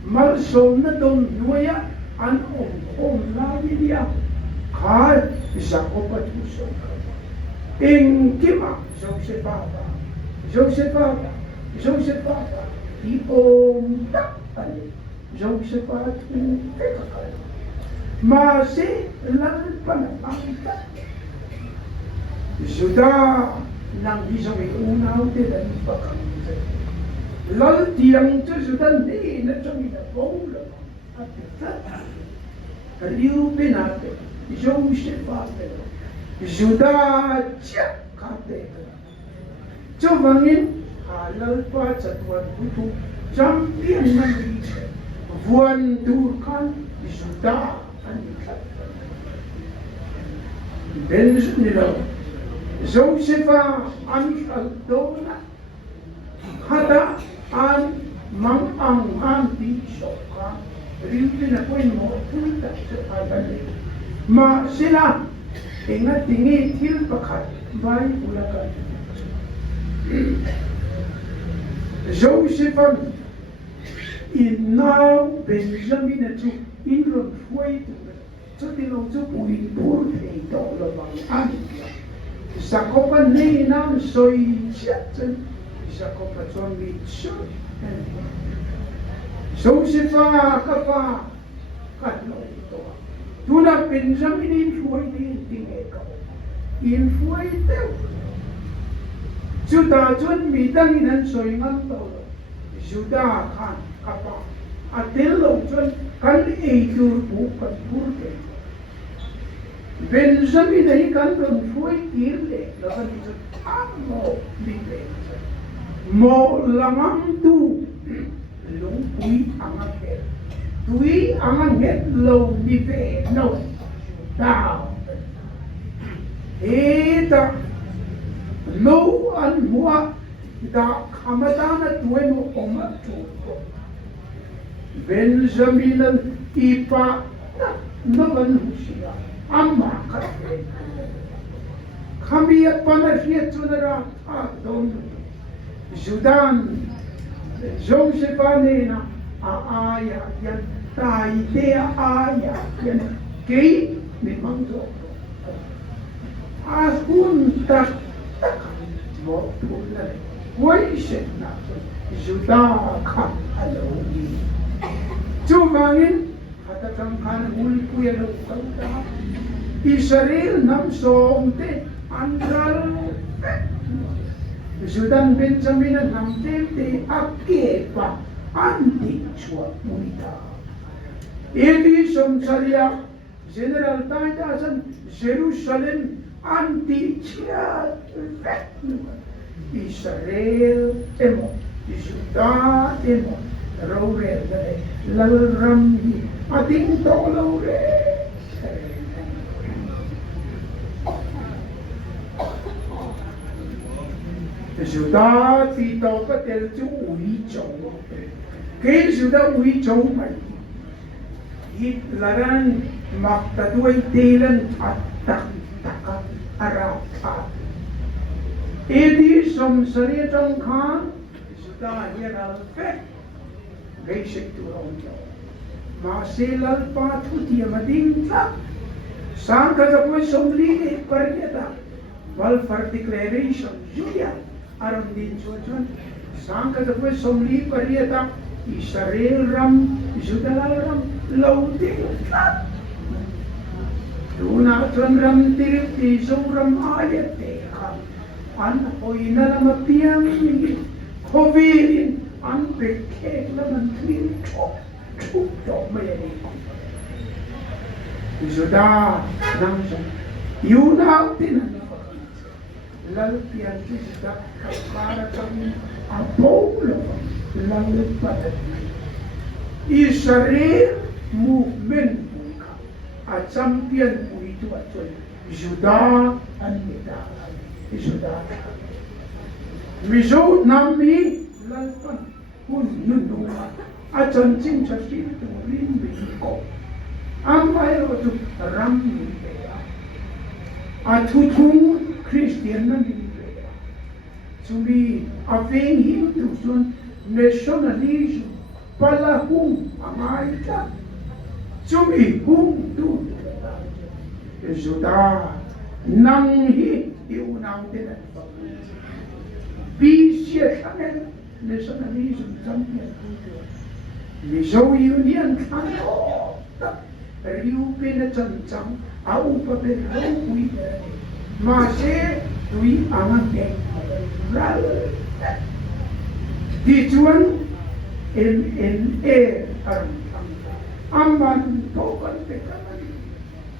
mal som na don nuya an om la dia khai Jacob tu so in kima Josepa di om tak ani Josepa tu tekakal masih lal panapangta Juda nang Mizo Hnam te dan pakam lal tiang tu sudah ni na chong ina bong lo kaliu penate Josepa te Juda cha kate covangin halal pa chatuan putu champion na ni vuan Dawhkan Juda anitlat benz nilo Josepa an aldona hada an mang ang di soka rinti na po mo punta sa agad ma sila ingat tingi til pakat bay ulakan Josepa inaw Benjamin na tu inron fuay tu so tinong tu puin pur ito lamang anit Jacob nei nam soi chiatan Jacob chon mi choi Josepa kapa katlo ito tuna Benjamin in fuay din eko in fuay teo Juda chon mi danginan soi ngan tolo Juda kan kapa atelo chon kan eitur bukan purke Benjamin ay kan don fuay irle lakan ito amo libe mo lamang tu lung pui angang het tui angang het lo mi ve no tao eta lo an mua da kamadana tuenu oma tu Benjamin ipa naman siya amma ka kami at panasya tunara don Judan Josephine na aaya yan taide aaya yan kay ni mangso asun tak mo pula Waiset na Juda ka alawin Tumangin katatang kanahuli ko yan ang kanta Israel nam somte andral Judan Benjamin nam temte akepa anti chhawpchhuah munita Eli somsaria General Tajasan Jerusalem anti chhia Israel emaw, Juda emaw, Raure lalram ating tolaure. Juda titaw patel tu ui chong, kay Juda ui chong mai, hitlaran maktaduay telan at tak arapat. Edi somsaria trong khan Juda here alfet beisei tu onjo maselal pa thutia mading tla sangka japoi somli pariyata wal for declaration Julia aron din chuan sangka japoi somli pariyata Israel ram Juda ram lauting tla tuna chuan ram tirip Mizoram ayate an oina na mapiang kovirin an bekek naman clean chok mayani Juda nang yuna tinan lalpian Juda para kami apolo lalpat Israel movement a champion po ito at Juda an kita Juda Mizo Hnam lalpan hun nununga at chanching sa sito rin ko ang mayroon ito ram nilaya at hutong Christian na nilaya sumi afing hintusun nationalism palahong ang aita sumi hung Tute Juda nang iunang tinan bisya kanel nationalism champion Mizo union kanto riupe na chancang au papel ui mase tui amante ral dijuan MNA aman tokan tekaman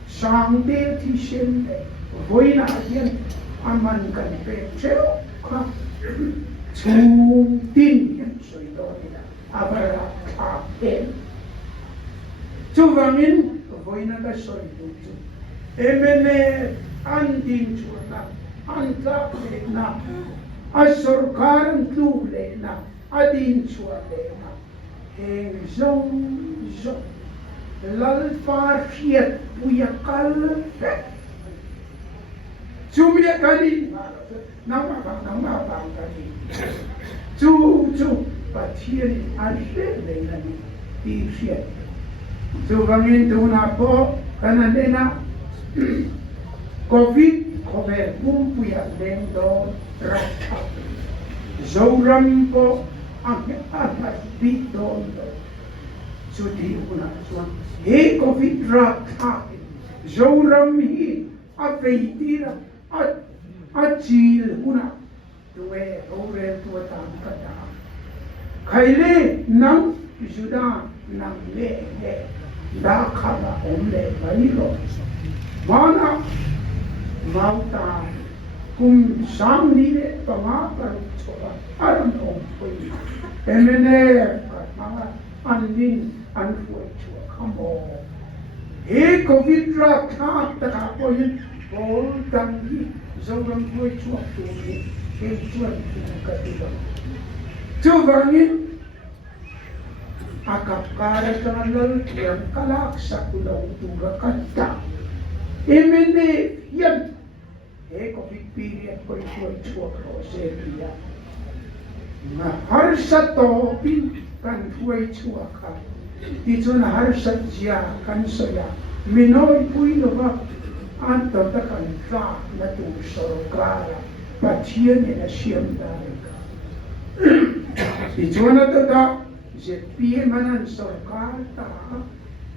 sangde tisende voina again aman kan pe cheo ka chung tin yan soy do nila abara apen chuvangin voina ka soy do MNF andin chuna antak na asorkaran tule na adin chule na heng zong lalfar hiet puyakal Cumia kali, nama kali. Cu, patiri ashe lelani ishe. Cubangin tu napo kanadena COVID kober pumpuya lendo rata. Zoram po ang atas bitondo. Sudi una suan. He COVID rata. Zoram hi afeitira. At chil una tuwe ore tuwa tam kata kaile nang Juda nang le da kaba omle bailo mana mauta kum sang ni le panga par chola aram om pui MNF mga anin anfuai chua kamo he covid ra thak ta ka po yin bol dang hi zoram fuai chua tu ni he chuan ka ti ba chu wangin akap kara kanal yang kalak sa kulaw tuga kanta MNF yan he covid period ko fuai chua ko se ya nga har sa to pin kan fuai chua ka ti chuna har sa chhia kan soya minoi pui no ba an to ta kan tla na tu sarkara pathian na siamna ti chuna to ta je pie manan sarkar ta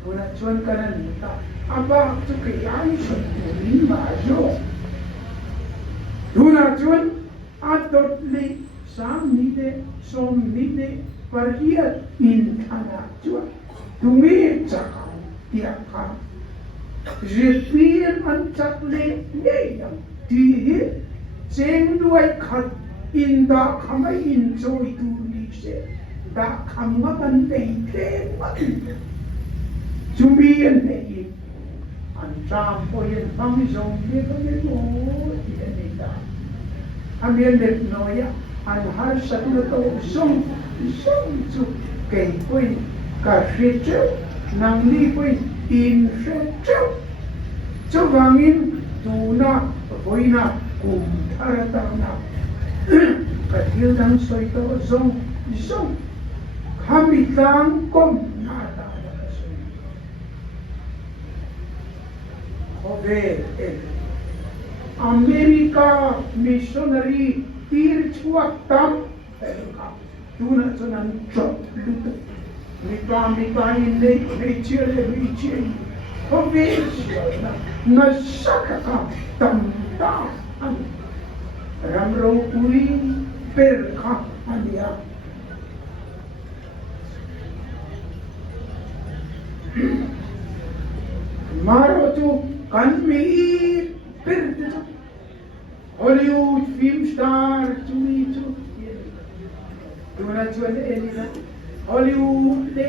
puna chun kanan ta aba tu ke ai so ni ma jo duna chun atot li sam ni de som ni de pariat in thana chua tungi chakam tiakha jepien an chakle neyam ti seng duai khat in da khamai in choi tu ni se da khamma ban dei the ma chumien nei an cham poyen pamizong ne ko ne mo ti ne da amien de noya an har sakna to song chu kei pui ka hriatna nang ni pui in hriatna chu wangin tuna voina kum tharatana ka thil dang soi to zong khami tang kom na ta da soi ove America missionary tir chuak tam tuna chunan chop lutu mi pa in nei chere ove na sakaka tam ta an ramro pui per kha ania maro tu kan mi per Hollywood film star chumi tuna chuan elina Hollywood de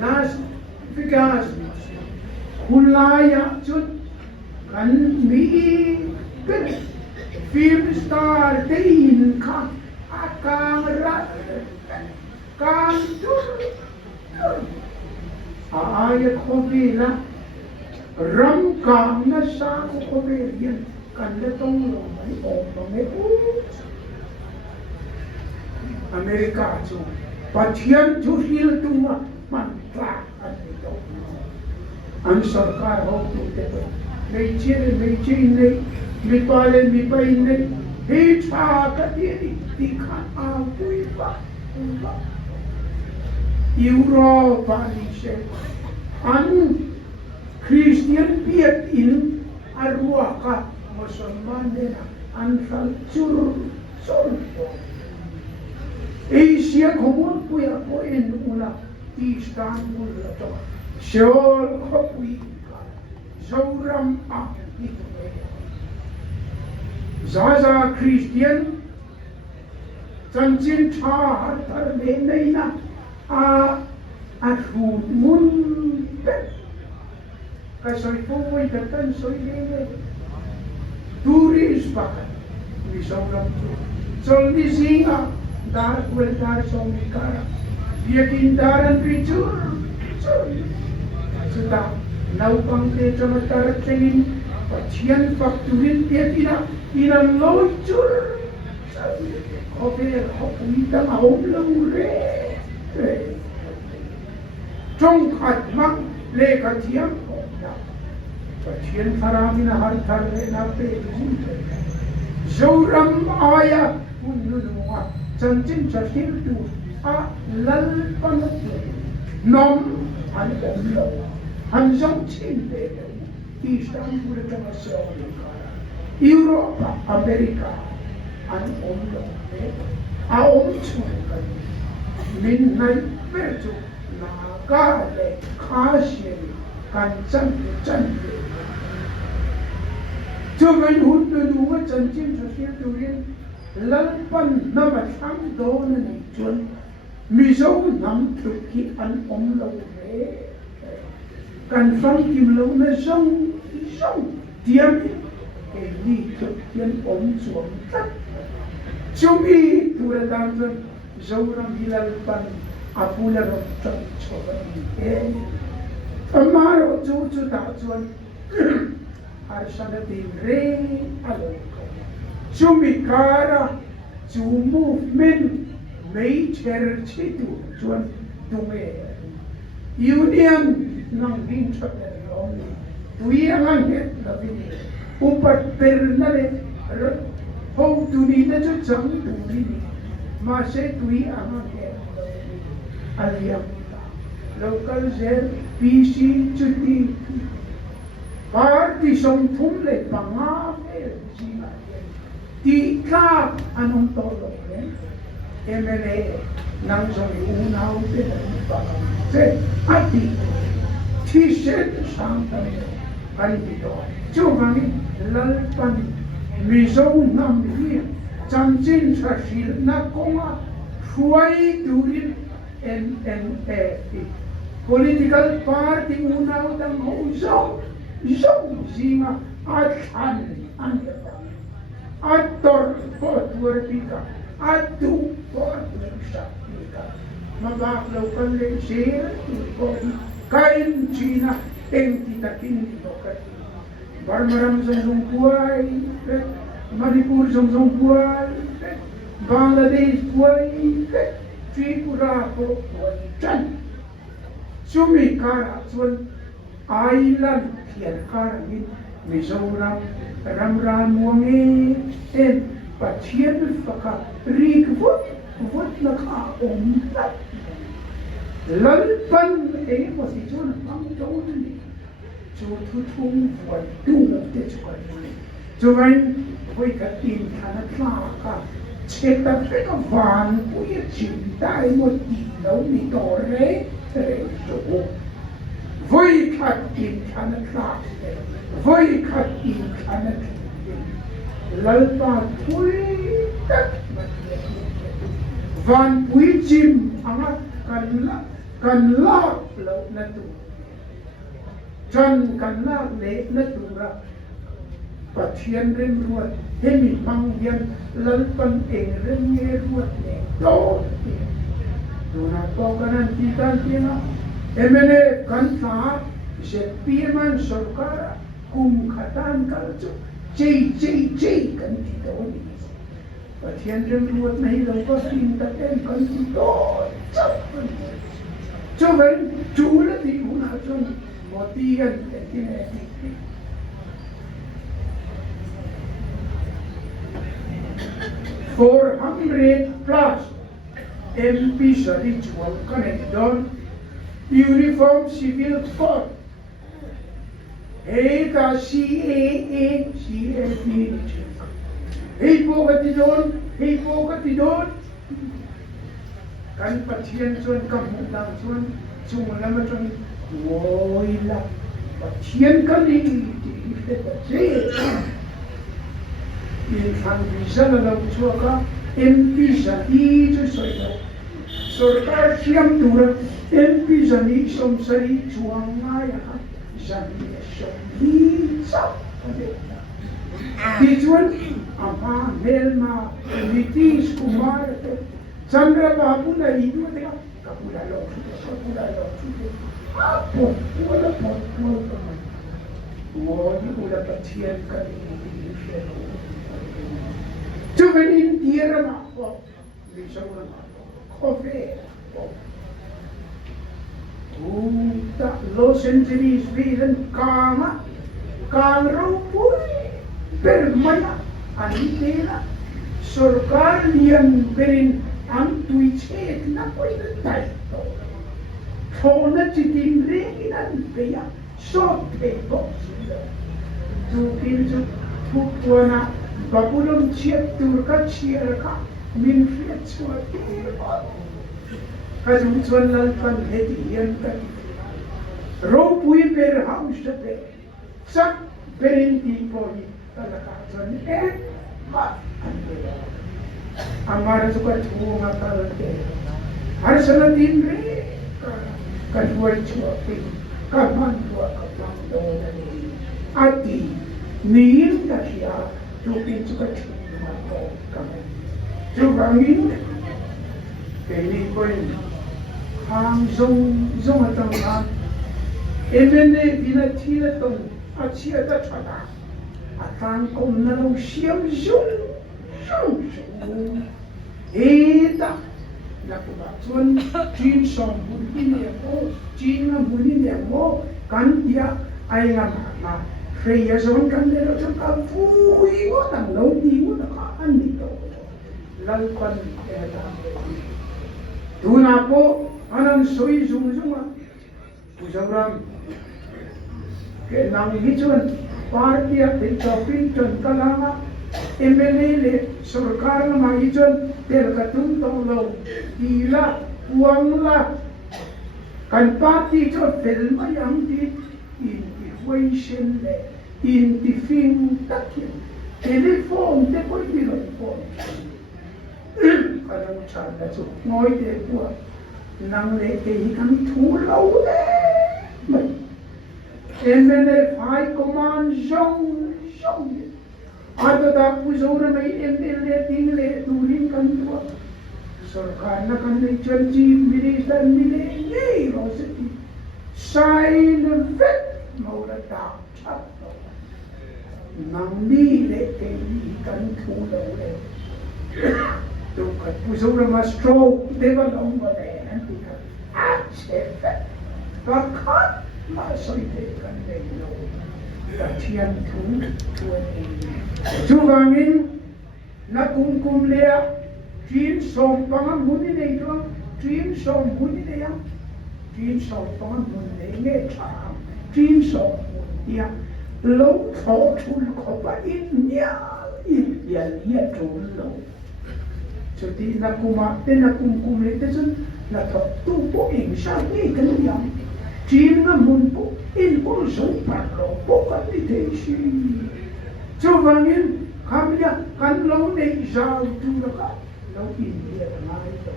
Las Vegas kulaya chut kan mi per film star de in kha akang ra kan tu aaya khobila ram kam na sa ko khoberian kan le tong lo mai om me pu America chu pathian chu hil tu man tla an to an sarkar ho tu te to nei che nei mi pale mi pai nei he cha ka ti khan a pui ba Europa ni se an Christian piet in arwa ka Musulman na an phal sur Asia komon puya po in una Istanbul to Seoul khopui Zoram a Zaza Christian chanchin tha thar le nei na a thu mun pe ka soi pui ta tan soi le turis pakai Mizoram sol di singa dar kuel dar song kara dia kindaran picur sudah nau pang te chama tar chengin pachian fakturin dia ina loicur over hopui ta hom lo re trong khat mak le ka chiam pachian haramina har thar le na pe Zoram aya unnuwa chanchin chahil tu a lal panat nom an omlo han jong chin de Istanbul ka Seoul Europa America an omlo a chu ka min nai perchu na ka le khashiri kan chan cho cái hút nó đủ cái chân chim cho xia tu riêng lăn pan nó mà thắng đó nó này chuẩn Mizo Hnam thực hiện ăn ống lâu thế cần phong kim lâu nó rong tiêm cái ly thực hiện ống xuống tất chúng y tu ra đang rồi Zoram hilal pan apula ro chok chokan amaro chu ta chuan arsana tim re alo chumikara chu movement mei cher chitu chuan tume union nang din chok ro tuia ngang het la vini upat perna le ho tu ni na chu chang tu ni ma se tui ama ke aliam local zel pc chuti party song thum le panga ji ti ka anong to lo MNF nang song unau te pa se ati ti set sang ta ani ti to chu vangi lalpan Mizo Hnam Run Chanchin Shashil Nakonga Shuai Durin MNF political party unaw dang ho zinga atan ator potwer pika atu potwer shapika mabaklaw kale share to kain China titakin tokat Barmaram Zong Puai, Manipur Zong Puai, Bangladesh Puai, Tripura Puai, Chan. Sumikara Swan Island, Kiankaramit, Mizoram, Ramran Wangi, and Pachian Faka, Rik Wood Naka Omlat. Lalpan was it on a pump totally. Cho thu thung và tu lập để cho cái này cho nên với cái tiền thằng nó cả chết ta phải có vàng của cái chuyện đại một tỷ lâu bị đổ rễ rồi với cái tiền thằng nó với cái tiền thằng nó lấy ba thui tất vàng quý chim anh cần la lâu na tu chân cần la lệ na tu ra và thiên rem ruột thế mình mang viên lớn phân eng rem nghe ruột này đó rồi na to cái này chỉ cần tiền á MNF cần phá sẽ piman sarkar cùng khatan kalchu chei cần thì đó và thiên rem ruột này đâu có tin ta tên cần thì đó cho vậy chú là thì cũng là cho một tiền cái này $400 plus MPs ritual connected uniform civil code. Hey, the CAA, hey, Pogatidon. Kan patien chuan kam lang chuan chung lama chuan woila patien kan ni ti che in fan visa la chuaka MP sa i chu soilo sarkar siam tura MP sa ni som sari chunga ya jami shom sa ti chuan ama melma Nitish Kumar Chandra Babu na idu teka kapula lo apo wala kaman wala wala patien kan Juvenin tierra na ko Mizoram coffee ta Los Angeles bilan kang ro puri permana anitela sarkar niyan berin ang tuichet na ko'y nagtayo. Fona chitin reginan kaya sote ko sila. Tukin sa pukwa na babulong chiyat turka chiyar ka minfiyat swati ko. Kadungsuan lalpan hediyan ka. Ropuy per house sa pe. Sak berin tipo ni kalakasan amara suka chunga kalate harsana timre kaduai chuapi kamantua kapang ati nir kasya tupin suka chunga ko kami chugangin kini koin hang zong atang ha emene vina tila tong achia ta chada atan kom na lo siam zong eta la kuba chun chin song buni ne mo chin na buni ne mo kan dia ai nga ma freya zon kan ne lo ka fui wo tang lo ni wo na ka an ni to lal kan eta tu na po anan soi zung Mizoram ke nang hichun party ate chopin chun kalanga MNF le sarkar na mahichun tel katun tonglo ila uangla kan party cho film yang di integration le intifing takin telephone te koi bilo phone kadang chanda chu ngoi de bua nang le ke kan thu lo de MNF High Command zong ada tak Mizoram ay MLA tingle turin kan tua sarkar na kan le janji minister ni roseti sign vet maula ta chat nang ni le ke kan thu lo le tu kan Mizoram ma stroke develop ba de anti ka chef ta khat ma soi de kan le no ta thian thu chugangin na kum lea trin som panga muni nei to trin som muni nei ya trin som panga muni nei nge cha trin som ya lo tho thul ko ba in ya to lo so ti na kuma te na kum le te sun na tho tu po in sha ni kan ya trin na mun po in po so pa lo po ka ni te shi chugangin kamya kan lo nei zau tu la lo in dia ngai to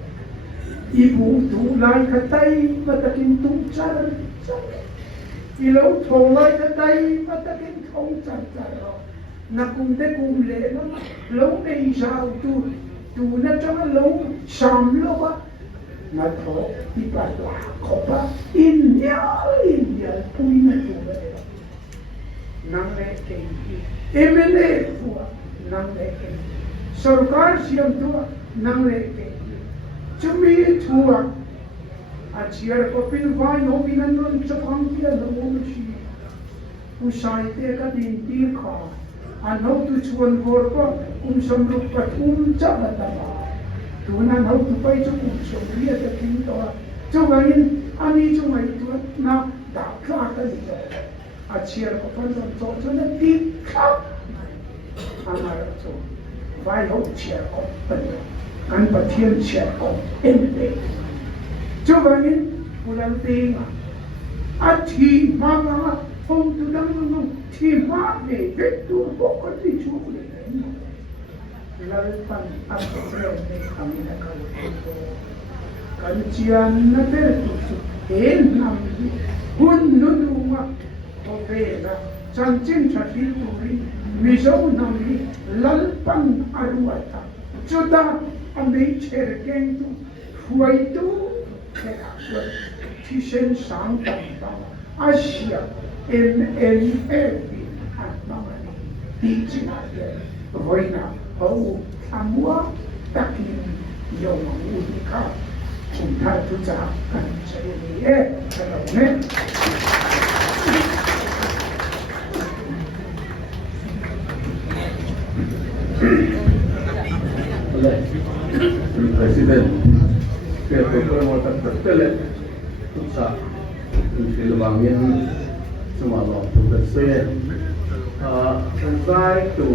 ibu tu lai ka tai patakin tu char i lo thong lai ka tai patakin thong char na kum te kum le no lo nei zau tu na chang lo sam lo ba na tho ti pa la ko pa in dia pui na tu le nang le ke MNF nang le ke sarkar siam tua nang le ke chumi thua a chiar ko pin vai no binan non chapang kia no mo chi usai te ka din ti kha a no tu chuan vor ko som ru pathum cha ta ba tu na no tu pai chu som ria ta kin to chu gain ani chu mai tu na da kha ka ni a chiar ko pan so cho na ti khap amar so vai ho chiar ko pan kan pathian chiar ko embe cho ganin ulang ting a thi ma ma hom tu dang no thi ma de ve tu ko ko ti chu le lal pan a ko re ne kamina ka kan chian na te tu su en nam hun nu du ma Opera, Chanchin Chatil Turi, Mizo Hnam Run, Lalpan Aruata, Juda, a nature gang to Fuaitu, Tishen Sang Asia, MNF Mamani, teaching Voina, Ho, Amua, Takin, Yoma Udika, Chunta Tuza, and Chay, President, kaya promotor tertele, tutsa, silbangin, semua waktu bersih, try to